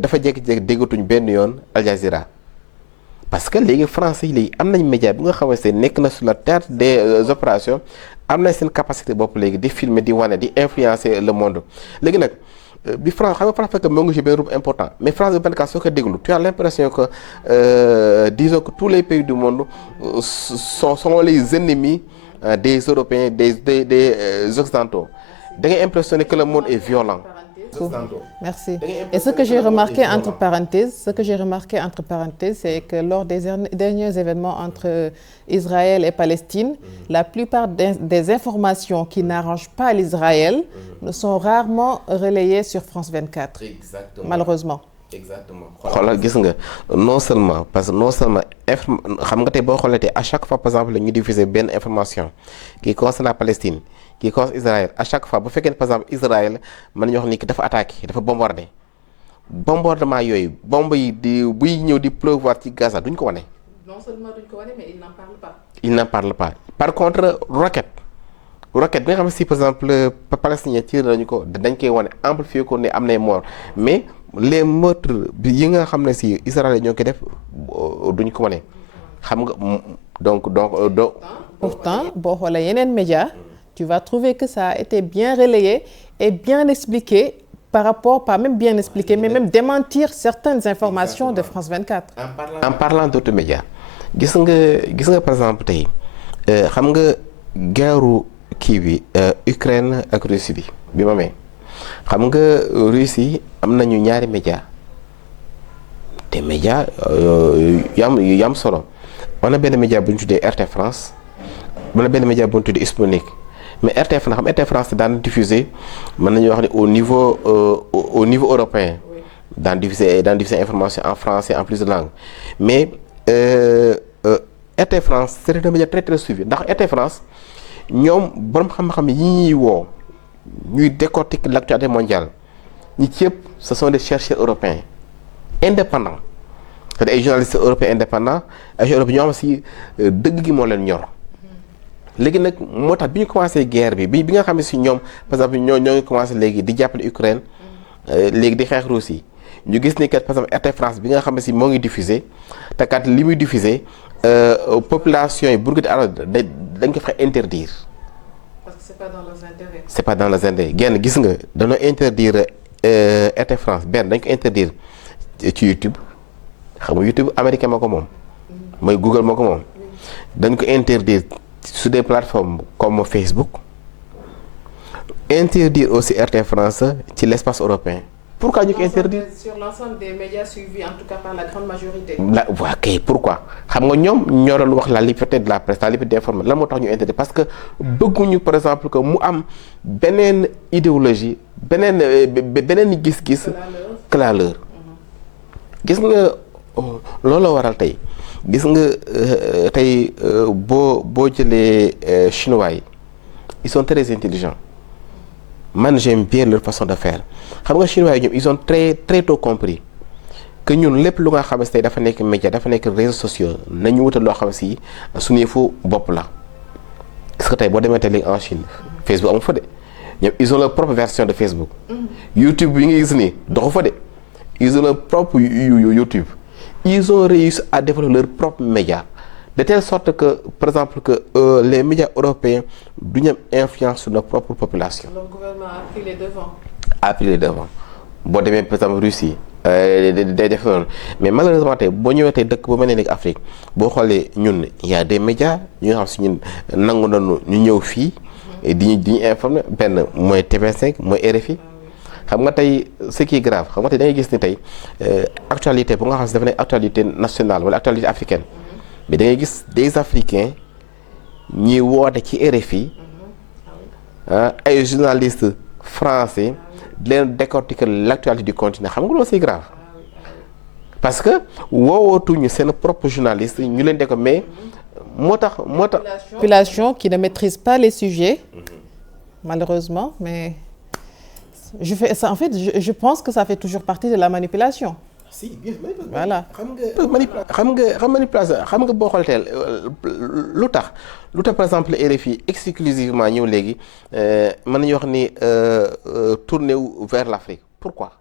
dafa jékki-jékki déggatuñ benn yoon Al Jazeera. parce que léegi français yi léegi am nañ média bi nga xamante ne nekk na sur la théâtre des opérations am nañ seen capacité bopp léegi di filmer di wane di influencer le monde léegi nag bi France xam nga France fekk moo ngi ci benn rôle important mais France 24 soo ko déglu tu as l'impression que disons que tous les pays du monde sont les ennemis des Européens des Occidentaux da ngay impressionner que le monde est violent. Merci. Et ce que j'ai remarqué entre parenthèses, c'est que lors des derniers événements entre Israël et Palestine, la plupart des informations qui n'arrangent pas l'Israël sont rarement relayées sur France 24. Exactement. Malheureusement. Exactement. xoolal gis nga non seulement xam nga tey boo xoolee à chaque fois par exemple ñu diffuser benn information qui concerne la Palestine qui cause Israël à chaque fois bu fekkee par exemple Israël mën nañu wax ni ki dafa attaqué dafa bombardé bombardement yooyu bombe yi di buy ñëw di pleuvoir ci Gaza duñ ko wane. non seulement duñ ko wane mais il n'en parle pas. Il n'en parle pas par contre roquette bi nga xam ne si par exemple palestinien tiré nañu ko dañ koy wane amplifié ko ne am nay mort mais les meurtres bi yi nga xam ne si Israël ñoo koy def duñ ko wane xam nga donc. Pourtant boo xoolee yeneen médias tu vas trouver que ça a été bien relayé et bien expliqué par rapport, pas même bien expliqué, mais même démentir certaines informations de France 24. En parlant d'autres médias gis nga par exemple tey xam nga guerru kii bi Ukraine ak Russie bi ma mee xam nga Russie am nañu ñaari médias te médias yu am solo am na benn média bu ñu tuddee RT France am na benn média bu ñu tuddee Sputnik mais RT France xam RT France daan diffuser mën nañu wax ne au niveau européen daan diffuser information en français en plusieurs langues mais RT France c'est un média très très suivi ndax RT France ñoom borom xam-xam yi ñuy woo ñuy décortiquer l'actualité mondiale ñi ci yëpp ce sont des chercheurs européens indépendants c'est ay journalistes européens indépendants ay européens ñoo xam si dëgg gi moo leen ñor léegi nag moo tax bi ñu commencé guerre bi nga xam ne si ñoom par exemple ñoo ngi commencé léegi di jàppale Ukraine léegi di xeex Russie ñu gis ni kat par exemple RT France bi nga xam ne si moo ngi diffuser te kat li muy diffuser population yi Bourg dañ ko fexe interdire. Parce que c'est pas dans leurs intérêts. C'est pas dans leurs intérêts genn gis nga dañoo interdire RT France benn dañ ko interdire ci YouTube xam nga YouTube américain moo ko moom. mooy Google moo ko moom. dañ ko interdire sur des plateformes comme Facebook. Interdire aussi RT France ci l'espace européen. Pourquoi ñu ko interdire sur l'ensemble des médias suivis en tout cas par la grande majorité. Waa kay pourquoi xam nga ñoom ñoo doon wax la liberté de la presse la liberté d'informer lan moo tax ñu interdire parce que bëgguñu par exemple que mu am beneen idéologie beneen gis-gis que la leur gis nga loolu waral tey gis nga tey boo jëlee chinois yi ils sont très intelligents man j'aime bien leur façon de faire xam nga chinois yi ñoom ils ont très très tôt compris que ñun lépp lu nga xam ne tey dafa nekk média dafa nekk réseaux sociaux nañu wutal loo xam si suñu yëfu bopp la parce que tey boo demee tey léegi en Chine Facebook amu fa de ñoom ils ont leur propre version de Facebook. YouTube bi nga gis nii doxu fa de ils ont leur propre YouTube ils ont réussi à développer leur propre média de telle sorte que par exemple que les médias européens du ñu am influence sur leur propre population. Le gouvernement a pris les devants. A pris les devants boo demee par exemple Russie day def noonu mais malheureusement tey boo ñëwee tey dëkk bu mel ne ni Afrique boo xoolee ñun y a des médias ñu nga xam si ñun nangu nañu ñu ñëw fii di ñu informer benn mooy TV5 mooy RFI xam nga tey ce qui est grave xam nga tey da ngay gis ni tey actualité bu nga xam si dafa nekk actualité nationale wala actualité africaine mais da ngay gis des Africains ñuy woote ci RFI ay journalistes français di leen décortiquer l'actualité du continent xam nga loolu c'est grave parce que woowootuñu seen propre journaliste ñu leen déco mais moo tax population qui ne maîtrise pas les sujets malheureusement mais je fais ça en fait je pense que ça fait toujours partie de la manipulation. Si bien voilà xam nga boo xool teel lu tax par exemple RFI exclusivement ñëw léegi mën nañu wax ni tourner vers l'Afrique pourquoi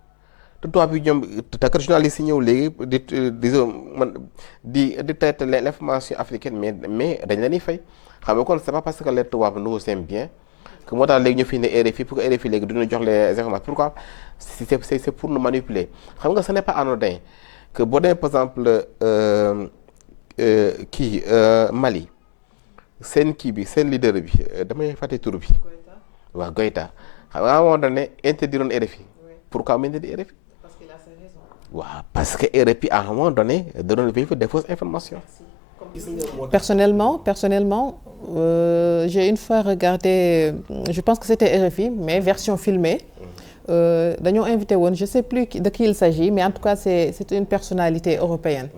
te tubaab bi ñoom takkat journalistes yi ñëw léegi di traiter l'information africaine mais dañ leen di fay xam nga kon c'est pas parce que les tubaab nous aiment bien que moo tax léegi ñu fi ne RFI pour que RFI léegi duñu jox les informations pourquoi c'est pour nous manipuler xam nga ce n'est pas anodin que boo demee par exemple Mali seen kii bi seen leader bi damay fàtte tur bi waaw Goïta xam nga moo tax ne interdiroon RFI pourquoi mu interdit RFI waaw parce que RFI à un moment donné da doon véhiculer des fausses informations. Personnellement, j'ai une fois regardé, je pense que c'était RFI, mais version filmée. Dañoo invité woon, je sais plus de qui il s'agit, mais en tout cas c'est une personnalité européenne.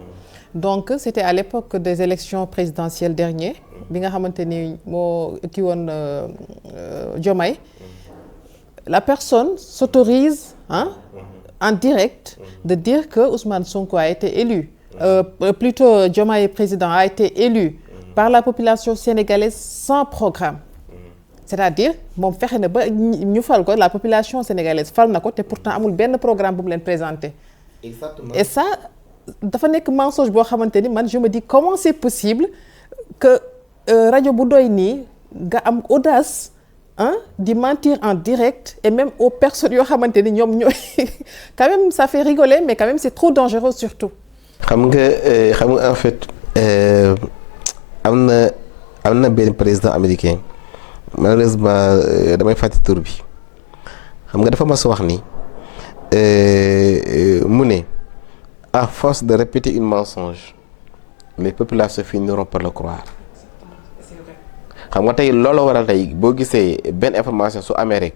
donc c'était à l'époque des élections présidentielles dernières bi nga xamante ni moo kii woon Diomaye la personne s'autorise en direct de dire que Ousmane Sonko a été élu plutôt Diomaye président a été élu par la population sénégalaise sans programme c'est-à-dire moom fexe na ba ñu fal ko la population sénégalaise fal na ko te pourtant amul benn programme bu mu leen présenté. Exactement. Et ça dafa nekk mensonge boo xamante ni man je me dis comment c'est possible que rajo bu doy nii nga am audace di mentir en direct et même aux personnes yoo xamante ni ñoom ñooy quand même ça fait rigoler mais quand même c'est trop dangereux surtout. xam nga en fait am na benn président américain malheureusement damay fàtte tur bi xam nga dafa mas wax ni mu ne à force de répéter une mensonge les populations finiront par le croire. xam nga tey loolu waral tey boo gisee benn information su amee rek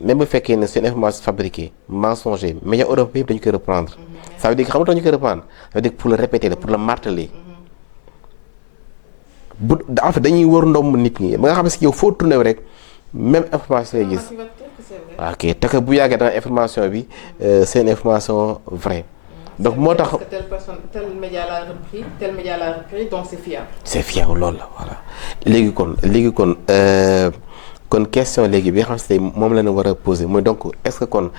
même bu fekkee ne c'est une information fabriquée mensongère médias européens yëpp dañu koy reprendre. ça veut dire que xam nga dañu koy reprendre ça veut dire pour le répéter pour le marteler. bu en fait dañuy wër ndomb nit ñi ba nga xam ne si yow foo tourné rek même information lay gis. ok te que bu yàggee da nga information bi c'est une information vraie. donc moo tax telle personne tel média l'a repris tel média l'a repris donc c'est fiable. c'est fiable loolu la voilà léegi kon question léegi bi nga xam ne moom la ñu war a poser mooy donc est-ce que kon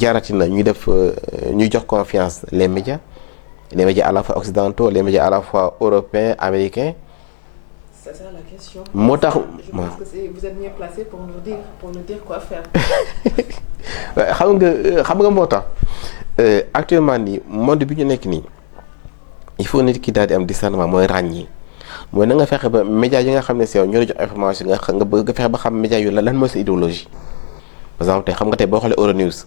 jaarati na ñuy def ñuy jox confiance les médias à la fois occidentaux les médias à la fois européens américains. C'est ça la question. moo tax je pense que vous êtes mieux placé pour nous dire quoi faire. xam nga moo tax actuellement nii monde bi ñu nekk nii il faut nit ki daal di am discernement mooy ràññi mooy na nga fexe ba médias yi nga xam ne si yow ñoo jox information nga bëgg fexe ba xam médias yu lan mooy sa idéologie. par exemple tey xam nga tey boo xoolee Euronews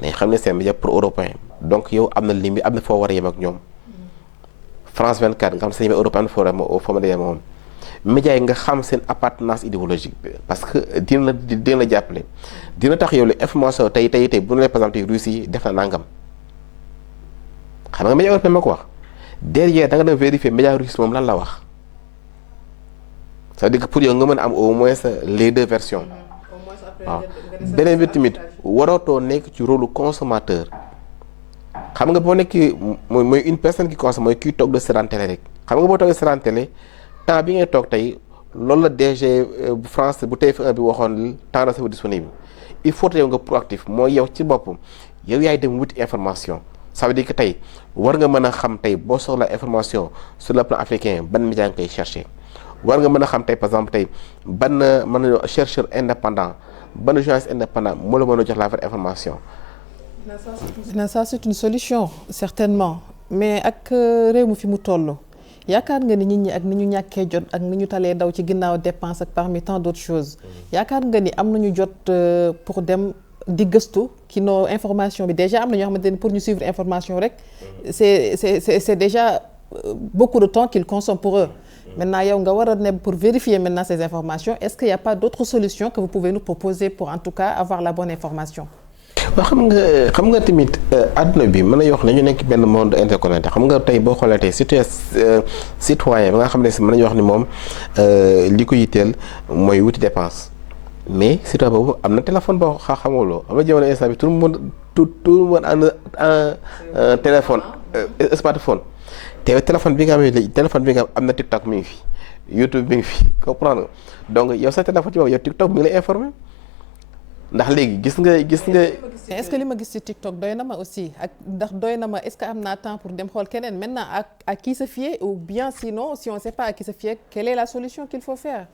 dañ xam ne c'est média pour européen donc yow am na limite am na foo war a yem ak ñoom France 24 nga xam ne c'est média européen foo mën a yem moom médias yi nga xam seen appartenance idéologique bi parce que dina la jàppale dina tax yow la information tey bu ñu lay par exemple Russie def na nangam xam nga média européen ma ko wax derrière da nga dem vérifier média russe moom lan la wax ça veut dire que pour yow nga mën a am au moins les deux versions. waaw beneen bi tamit warootoo nekk ci rôle consommateur xam nga boo nekkee mooy une personne qui consomme mooy kiy toog de seetaan télé rek xam nga boo toogee seetaan télé temps bi ngay toog tey loolu la DG bu France bu TF1 bi waxoon temps de disponible il faut que yow nga proactif mooy yow ci bopp yow yaay dem wuti information ça veut dire que tey war nga mën a xam tey boo soxla information sur le plan africain ban média nga koy chercher war nga mën a xam tey par exemple tey ban chercheur indépendant ban journaliste indépendant moo la mën a jox la vraie information. ça c'est une solution certainement mais ak réew mi fi mu toll yaakaar nga ni nit ñi ak ni ñu ñàkkee jot ak ni ñu talee daw ci ginnaaw dépense ak parmi tant d'autres choses yaakaar nga ni am nañu jot pour dem di gëstu ki no information bi déjà am na ñoo xamante ni pour ñu suivre information rek c'est déjà beaucoup de temps qu'ils consomment pour eux. Maintenant yow nga war a ne pour vérifier maintenant ces informations est-ce qu'il y a pas d'autres solutions que vous pouvez nous proposer pour en tout cas avoir la bonne information. waaw xam nga tamit àdduna bi mën na wax nañu nekk benn monde interconnecté xam nga tey boo xoolee tey surtout citoyen ba nga xam ne si mën nañu wax ni moom li ko yitteel mooy wuti dépense mais citoyen boobu am na téléphone boo xamuloo am na jamono instant bi tout le monde en téléphone smartphone te téléphone bi nga xam ne léegi téléphone bi nga am na TikTok mi ngi fi YouTube mi ngi fi comprendre donc yow sa téléphone ci boobu yow TikTok mi ngi lay informer ndax léegi gis nga. est-ce que li ma gis ci TikTok doy na ma aussi ak ndax doy na ma est-ce que am naa temps pour dem xool keneen maintenant à qui se fier ou bien sinon si on ne sait pas à qui se fier quelle est la solution qu'il faut faire.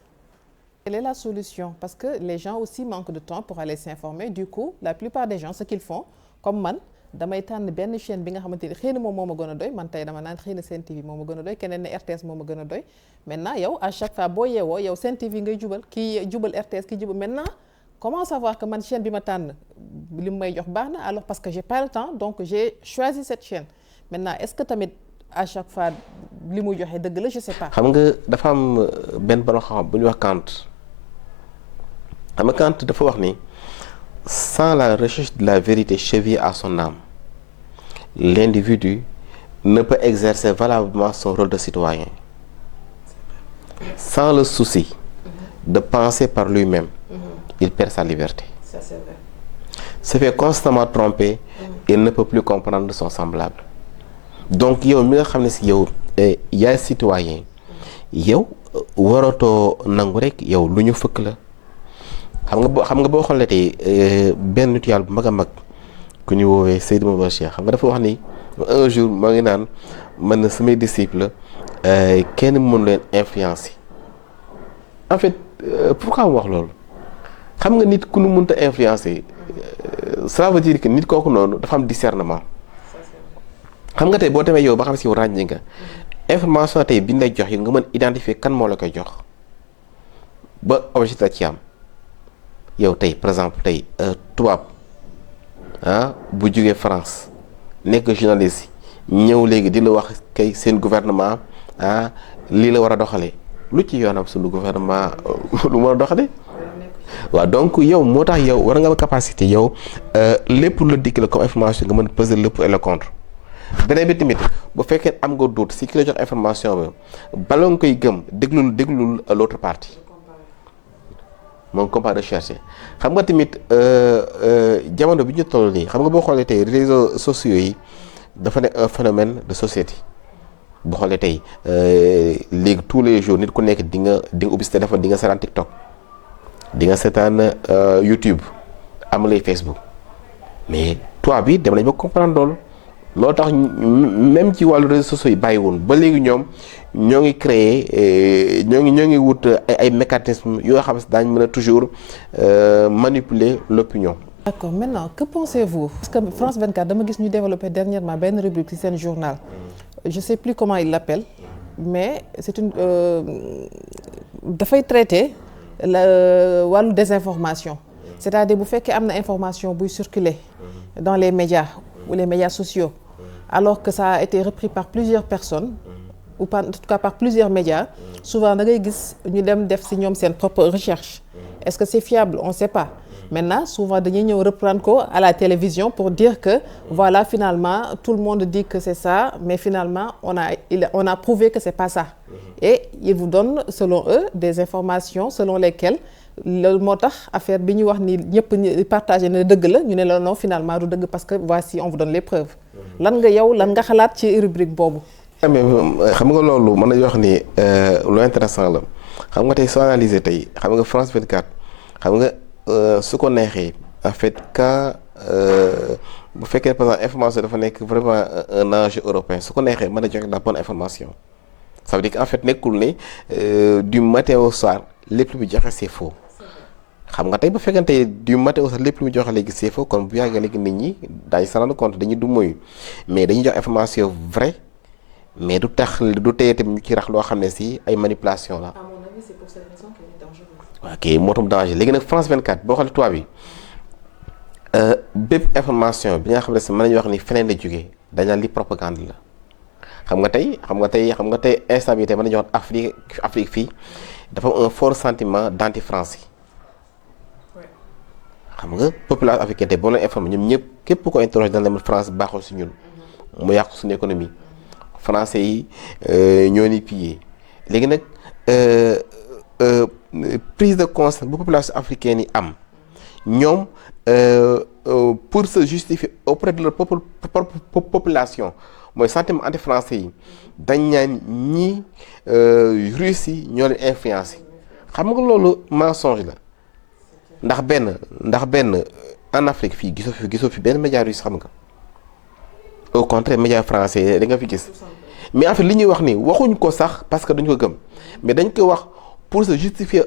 Quelle est la solution parce que les gens aussi manquent de temps pour aller s'informer du coup la plupart des gens ce qu'ils font comme man. damay tànn benn chaîne bi nga xamante ni xëy na moom moo ma gën a doy man tey dama naan xëy na Sen TV moo ma gën a doy keneen ne RTS moo ma gën a doy maintenant yow à chaque fois boo yeewoo yow Sen TV ngay jubal kii jubal RTS kii jubal maintenant comment savoir que man chaîne bi ma tànn li mu may jox baax na alors parce que j'ai pas le temps donc j'ai choisi cette chaîne maintenant est-ce que tamit à chaque fois li muy joxe dëgg la je sais pas. xam nga dafa am benn borom xam bu ñuy wax Kant xam nga Kant dafa wax ni. Sans la recherche de la vérité chevillée à son âme, l'individu ne peut exercer valablement son rôle de citoyen sans le souci de penser par lui-même. Il perd sa liberté. Ça, c'est vrai. Se fait constamment tromper, il ne peut plus comprendre son semblable. Donc yow mi nga xam ne si yow yaay citoyen yow waratoo nangu rek yow lu ñu fëkk la xam nga boo xoolee tey benn nit yàlla bu mag a mag ku ñu woowee Seydou Mouba Cheikh xam nga dafa wax ni un jour moo ngi naan man na samay disciple kenn mënu leen influencer. En fait pourquoi mu wax loolu xam nga nit ku nu mënta influencer ça veut dire que nit kooku noonu dafa am discernement. xam nga tey boo demee yow ba xam si yow ràññi nga information tey bi ñu lay jox yi nga mën identifier kan moo la koy jox ba objectif la ci am yow tey par exemple tey tubaab bu jógee France nekk journaliste ñëw léegi di la wax kay seen gouvernement lii la war a doxalee lu ci yoonam suñu gouvernement lu mën a doxalee. waaw donc yow moo tax yow war nga am capacité yow lépp lu dikk la comme information nga mën a peser le pour et le contre. beneen bi tamit bu fekkee am nga doute si ki la jox information bi bala nga koy gëm déglul l'autre partie moom comparé recherché xam nga tamit jamono bi ñu toll nii xam nga boo xoolee tey réseaux sociaux yi dafa nekk un phénomène de société boo xoolee tey léegi tous les jours nit ku nekk di nga ubbi sa téléphone di nga seetaan TikTok di nga seetaan YouTube am lay Facebook mais toi bi dem nañ ba comprendre loolu tax même ci wàllu réseaux sociaux yi bàyyiwoon ba léegi ñoom ñoo ngi créer ñoo ngi wut ay mécanismes yoo xam ne daañu mën a toujours manipuler l'opinion. D'accord, maintenant que pensez-vous? Parce que France 24 dama gis ñu développé dernièrement benn rubrique ci seen journal je sais plus comment il l'appelle mais c'est une dafay traiter wàllu désinformation c'est-à-dire bu fekkee am na information buy circuler dans les médias ou les médias sociaux alors que ça a été repris par plusieurs personnes ou en tout cas par plusieurs médias souvent da ngay gis ñu dem def ci ñoom seen propre recherche est-ce que c'est fiable on sait pas maintenant souvent dañuy ñëw reprendre ko à la télévision pour dire que voilà finalement tout le monde dit que c'est ça mais finalement on a prouvé que c'est pas ça et ils vous donnent selon eux des informations selon lesquelles loolu moo tax affaire bi ñu wax ni ñëpp partagé na dëgg la ñu ne la non finalement du dëgg parce que voici on vous donne les preuves lan nga xalaat ci rubrique boobu. mais xam nga loolu mën nañu wax ni lu intéressant la xam nga tey soo analyser tey xam nga France 24 xam nga su ko neexee en fait quand bu fekkee par exemple information dafa nekk vraiment un enjeu européen su ko neexee mën a joxe la bonne information ça veut dire que en fait nekkul ne du matin au soir lépp lu mu joxe c'est faux. xam nga tey bu fekkente du matin au soir lépp lu mu joxe léegi c'est faux kon bu yàggee léegi nit ñi daañu se rendre compte dañuy du moyu mais dañuy jox information vraie mais du teye tamit ñu ci rax loo xam ne si ay manipulation la. À mon avis, c'est pour cette raison qu'elle est dangereuse. ok moo tax danger léegi nag France 24 boo xoolee tubaab bi bépp information bi nga xam ne si mën nañu wax ni feneen la jógee dañ naan li propagande la xam nga tey instabilité mën nañu wax Afrique fii dafa am un fort sentiment d'anti-français. xam nga population africaine tey boo leen informé ñoom ñëpp képp ko interroger dana leen France baaxul si ñun mu yàqu suñu économie français yi ñoo ni pillé léegi nag prise de conscience bu population africaine yi am ñoom pour se justifier auprès de leur propre population mooy sentiment anti-français yi dañ ñaan ñi Russie ñoo leen influencé xam nga loolu mensonge la ndax benn en Afrique fii gisoo fi benn média russe xam nga au contraire média français da nga fi gis mais en fait li ñuy wax nii waxuñ ko sax parce que dañu ko gëm mais dañ koy wax pour se justifier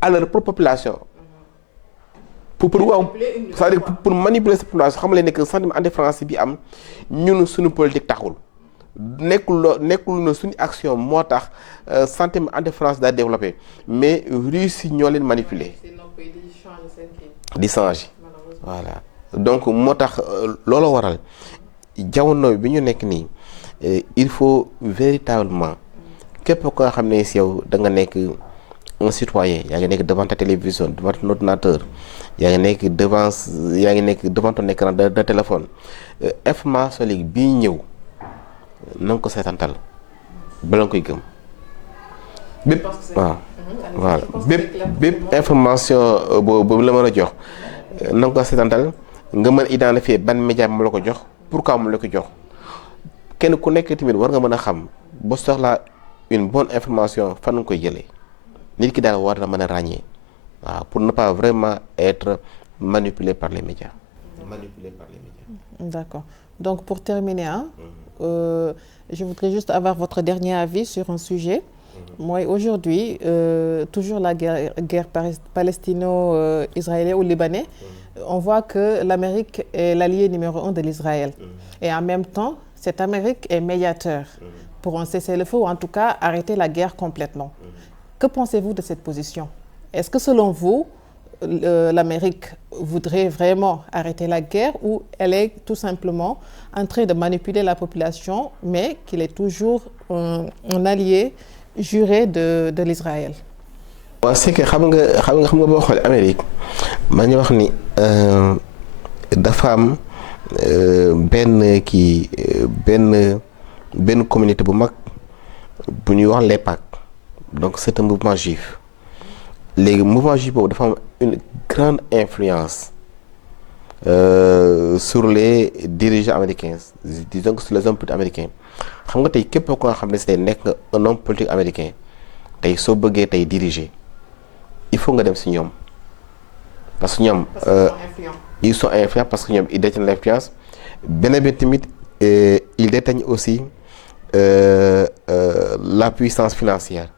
à leur propre population pour waaw c'est-à-dire pour manipuler cette population xam nga ne que sentiment anti-français bi am ñun suñu politique taxul nekkul na suñu action moo tax sentiment anti-français daa développé mais Russie ñoo leen manipuler di changer voilà donc moo tax loolu waral jamono bi ñu nekk nii il faut véritablement képp ko nga xam ne si yow da nga nekk un citoyen yaa ngi nekk devant ta télévision devant ton ordinateur yaa ngi nekk devant ton écran de téléphone information léegi bii ñëw na nga ko seetantal bala nga koy gëm bépp waaw voilà bépp information boobu la mën a jox na nga ko seetantal nga mën identifier ban média mu la ko jox pourquoi mu la ko jox kenn ku nekk tamit war nga mën a xam ba soxlaa une bonne information fan nga koy jëlee nit ki daal war na mën a ràññee waaw pour ne pas vraiment être manipulé par les médias. D'accord. Donc pour terminer, je voudrais juste avoir votre dernier avis sur un sujet. Moi, aujourd'hui, toujours la guerre palestino-israélienne ou libanais, on voit que l'Amérique est l'allié numéro 1 de l'Israël. Et en même temps, cette Amérique est médiateur pour un cessez-le-feu ou en tout cas arrêter la guerre complètement. Que pensez-vous de cette position? Est-ce que selon vous, l'Amérique voudrait vraiment arrêter la guerre ou elle est tout simplement en train de manipuler la population, mais qu'il est toujours un allié juré de l'Israël? waaw c'est que xam nga boo xoolee Amérique maa ngi wax ni dafa am benn communauté bu mag bu ñuy wax l'EPAC, donc c'est un mouvement juif. léegi mouvement juif boobu dafa am une grande influence sur les dirigeants américains, disons que sur les hommes politiques américains. xam nga tey képp ko nga xam ne si nekk nga un homme politique américain tey soo bëggee tey diriger il faut nga dem si ñoom parce que ñoom ils sont influents parce que ñoom ils détiennent l'influence. beneen bi tamit ils détiennent aussi la puissance financière.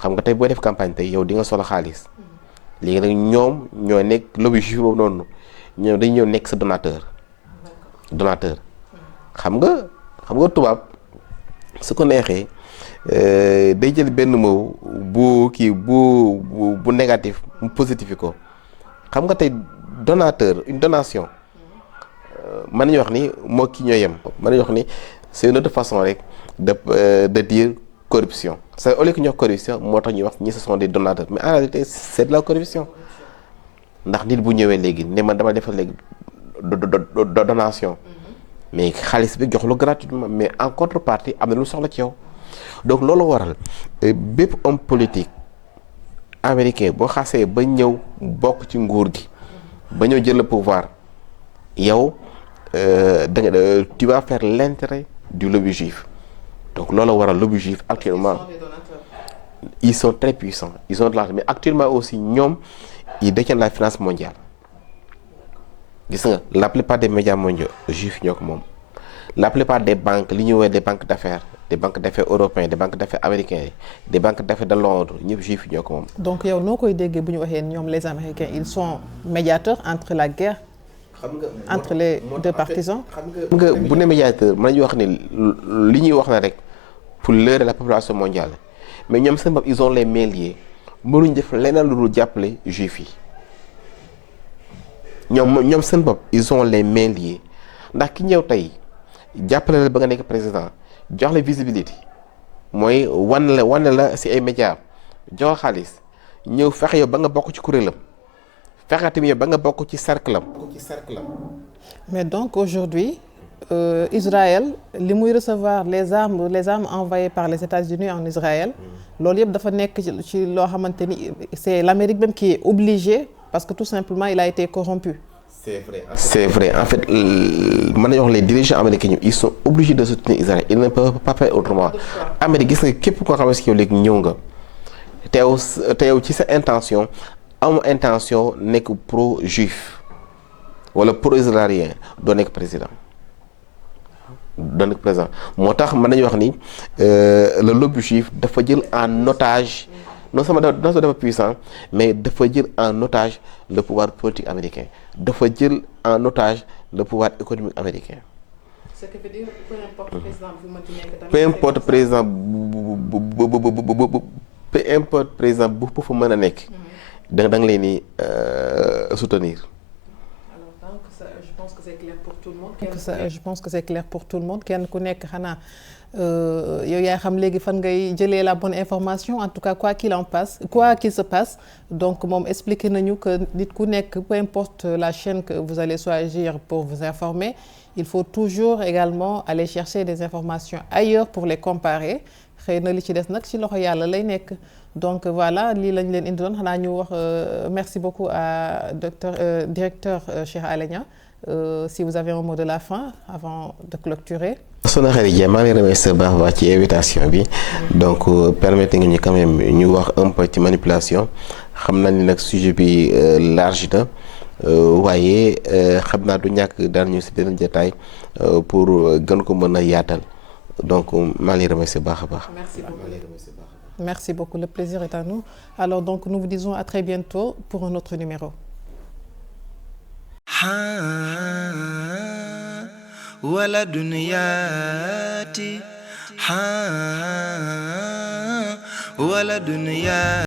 xam nga tey booy def campagne tey yow di nga soxla xaalis léegi nag ñoom ñoo nekk lobby juif boobu noonu ñoom dañu ñëw nekk sa donateur xam nga tubaab su ko neexee day jël benn mot bu négatif mu positif ko. xam nga tey donateur une donation mën nañu wax ni moo kii ñoo yem. mën nañu wax ni c'est une autre façon rek de dire corruption. c'est au lieu que ñu wax corruption moo tax ñuy wax ñi ce sont des donateurs mais en réalité c'est de la corruption ndax nit bu ñëwee léegi ne man dama defal léegi donation mais xaalis bi jox la gratuitement mais en contrepartie am na lu soxla ci yow. donc loolu waral bépp homme politique américain boo xasee ba ñëw bokk ci nguur gi ba ñëw jël le pouvoir yow tu vas faire l'intérêt du lobby juif. donc loolu waral lobby juif actuellement ils sont très puissants, ils ont de l'argent mais actuellement aussi ñoom ils détiennent la finance mondiale. gis nga la plupart des médias mondiaux juifs ñoo ko moom. la plupart des banques li ñuy woowee des banques d'affaires européens des banques d'affaires américains des banques d'affaires de Londres ñëpp juifs ñoo ko moom. donc yow noo koy déggee bu ñu waxee ñoom les Américains ils sont médiateurs entre la guerre. entre les deux partisans. xam nga bu ne médiateur mën nañu wax ni li ñuy wax na rek pour leurrer la population mondiale mais ñoom seen bopp ils ont les mains liées mënuñ def leneen lu dul jàppale juifs yi ñoom seen bopp ils ont les mains liées ndax ki ñëw tey jàppale la ba nga nekk président jox la visibilité mooy wane la ci ay médias jox xaalis ñëw fexe yow ba nga bokk ci kuréelam fexe tamit yow ba nga bokk ci cercle am. mais donc aujourd'hui Israël li muy recevoir les armes envoyées par les États-Unis en Israël loolu yëpp dafa nekk ci loo xamante ni c'est l'Amérique même qui est obligée parce que tout simplement il a été corrompu. C'est vrai en fait mën nañu wax les dirigeants américains ils sont obligés de soutenir Israël ils ne peuvent pas faire autrement. Amérique gis nga képp koo xam ne si yow léegi ñëw nga teew ci sa intention am intention nekk pro juif wala pro israélien doo nekk président. moo tax mën nañu wax ni le lobby juif dafa jël en otage non seulement dafa puissant mais dafa jël en otage le pouvoir politique américain dafa jël en otage le pouvoir économique américain. Ce qui veut dire peu importe président bu mënti nekk. peu importe président bu fa mën a nekk. da nga leen di soutenir. alors donc je pense que que c'est clair pour tout le monde. Je pense que c'est clair pour tout le monde kenn ku nekk xanaa yow yaa xam léegi fan ngay jëlee la bonne information en tout cas quoi qu'il se passe donc moom expliqué nañu que nit ku nekk peu importe la chaîne que vous allez choisir pour vous informer il faut toujours également aller chercher des informations ailleurs pour les comparer xëy na li ci des nag ci loxo yàlla lay nekk donc voilà lii lañ leen indiloon xanaa ñu wax merci beaucoup à directeur Cheikh Alé Niang si vous avez un mot de la fin avant de clôturer. Soxna Khady Dieng maa ngi remercier baax baax ci invitation bi donc permettez nga ñu quand même ñu wax un peu ci manipulation xam nañ ni nag sujet bi large na waaye xam naa du ñàkk daan ñu si beneen jotaay pour gën ko mën a yaatal donc maa ngi remercier baax a baax. Merci beaucoup, le plaisir est à nous. Alors donc nous vous disons à très bientôt pour un autre numéro. ولد ياتي ولد ياتي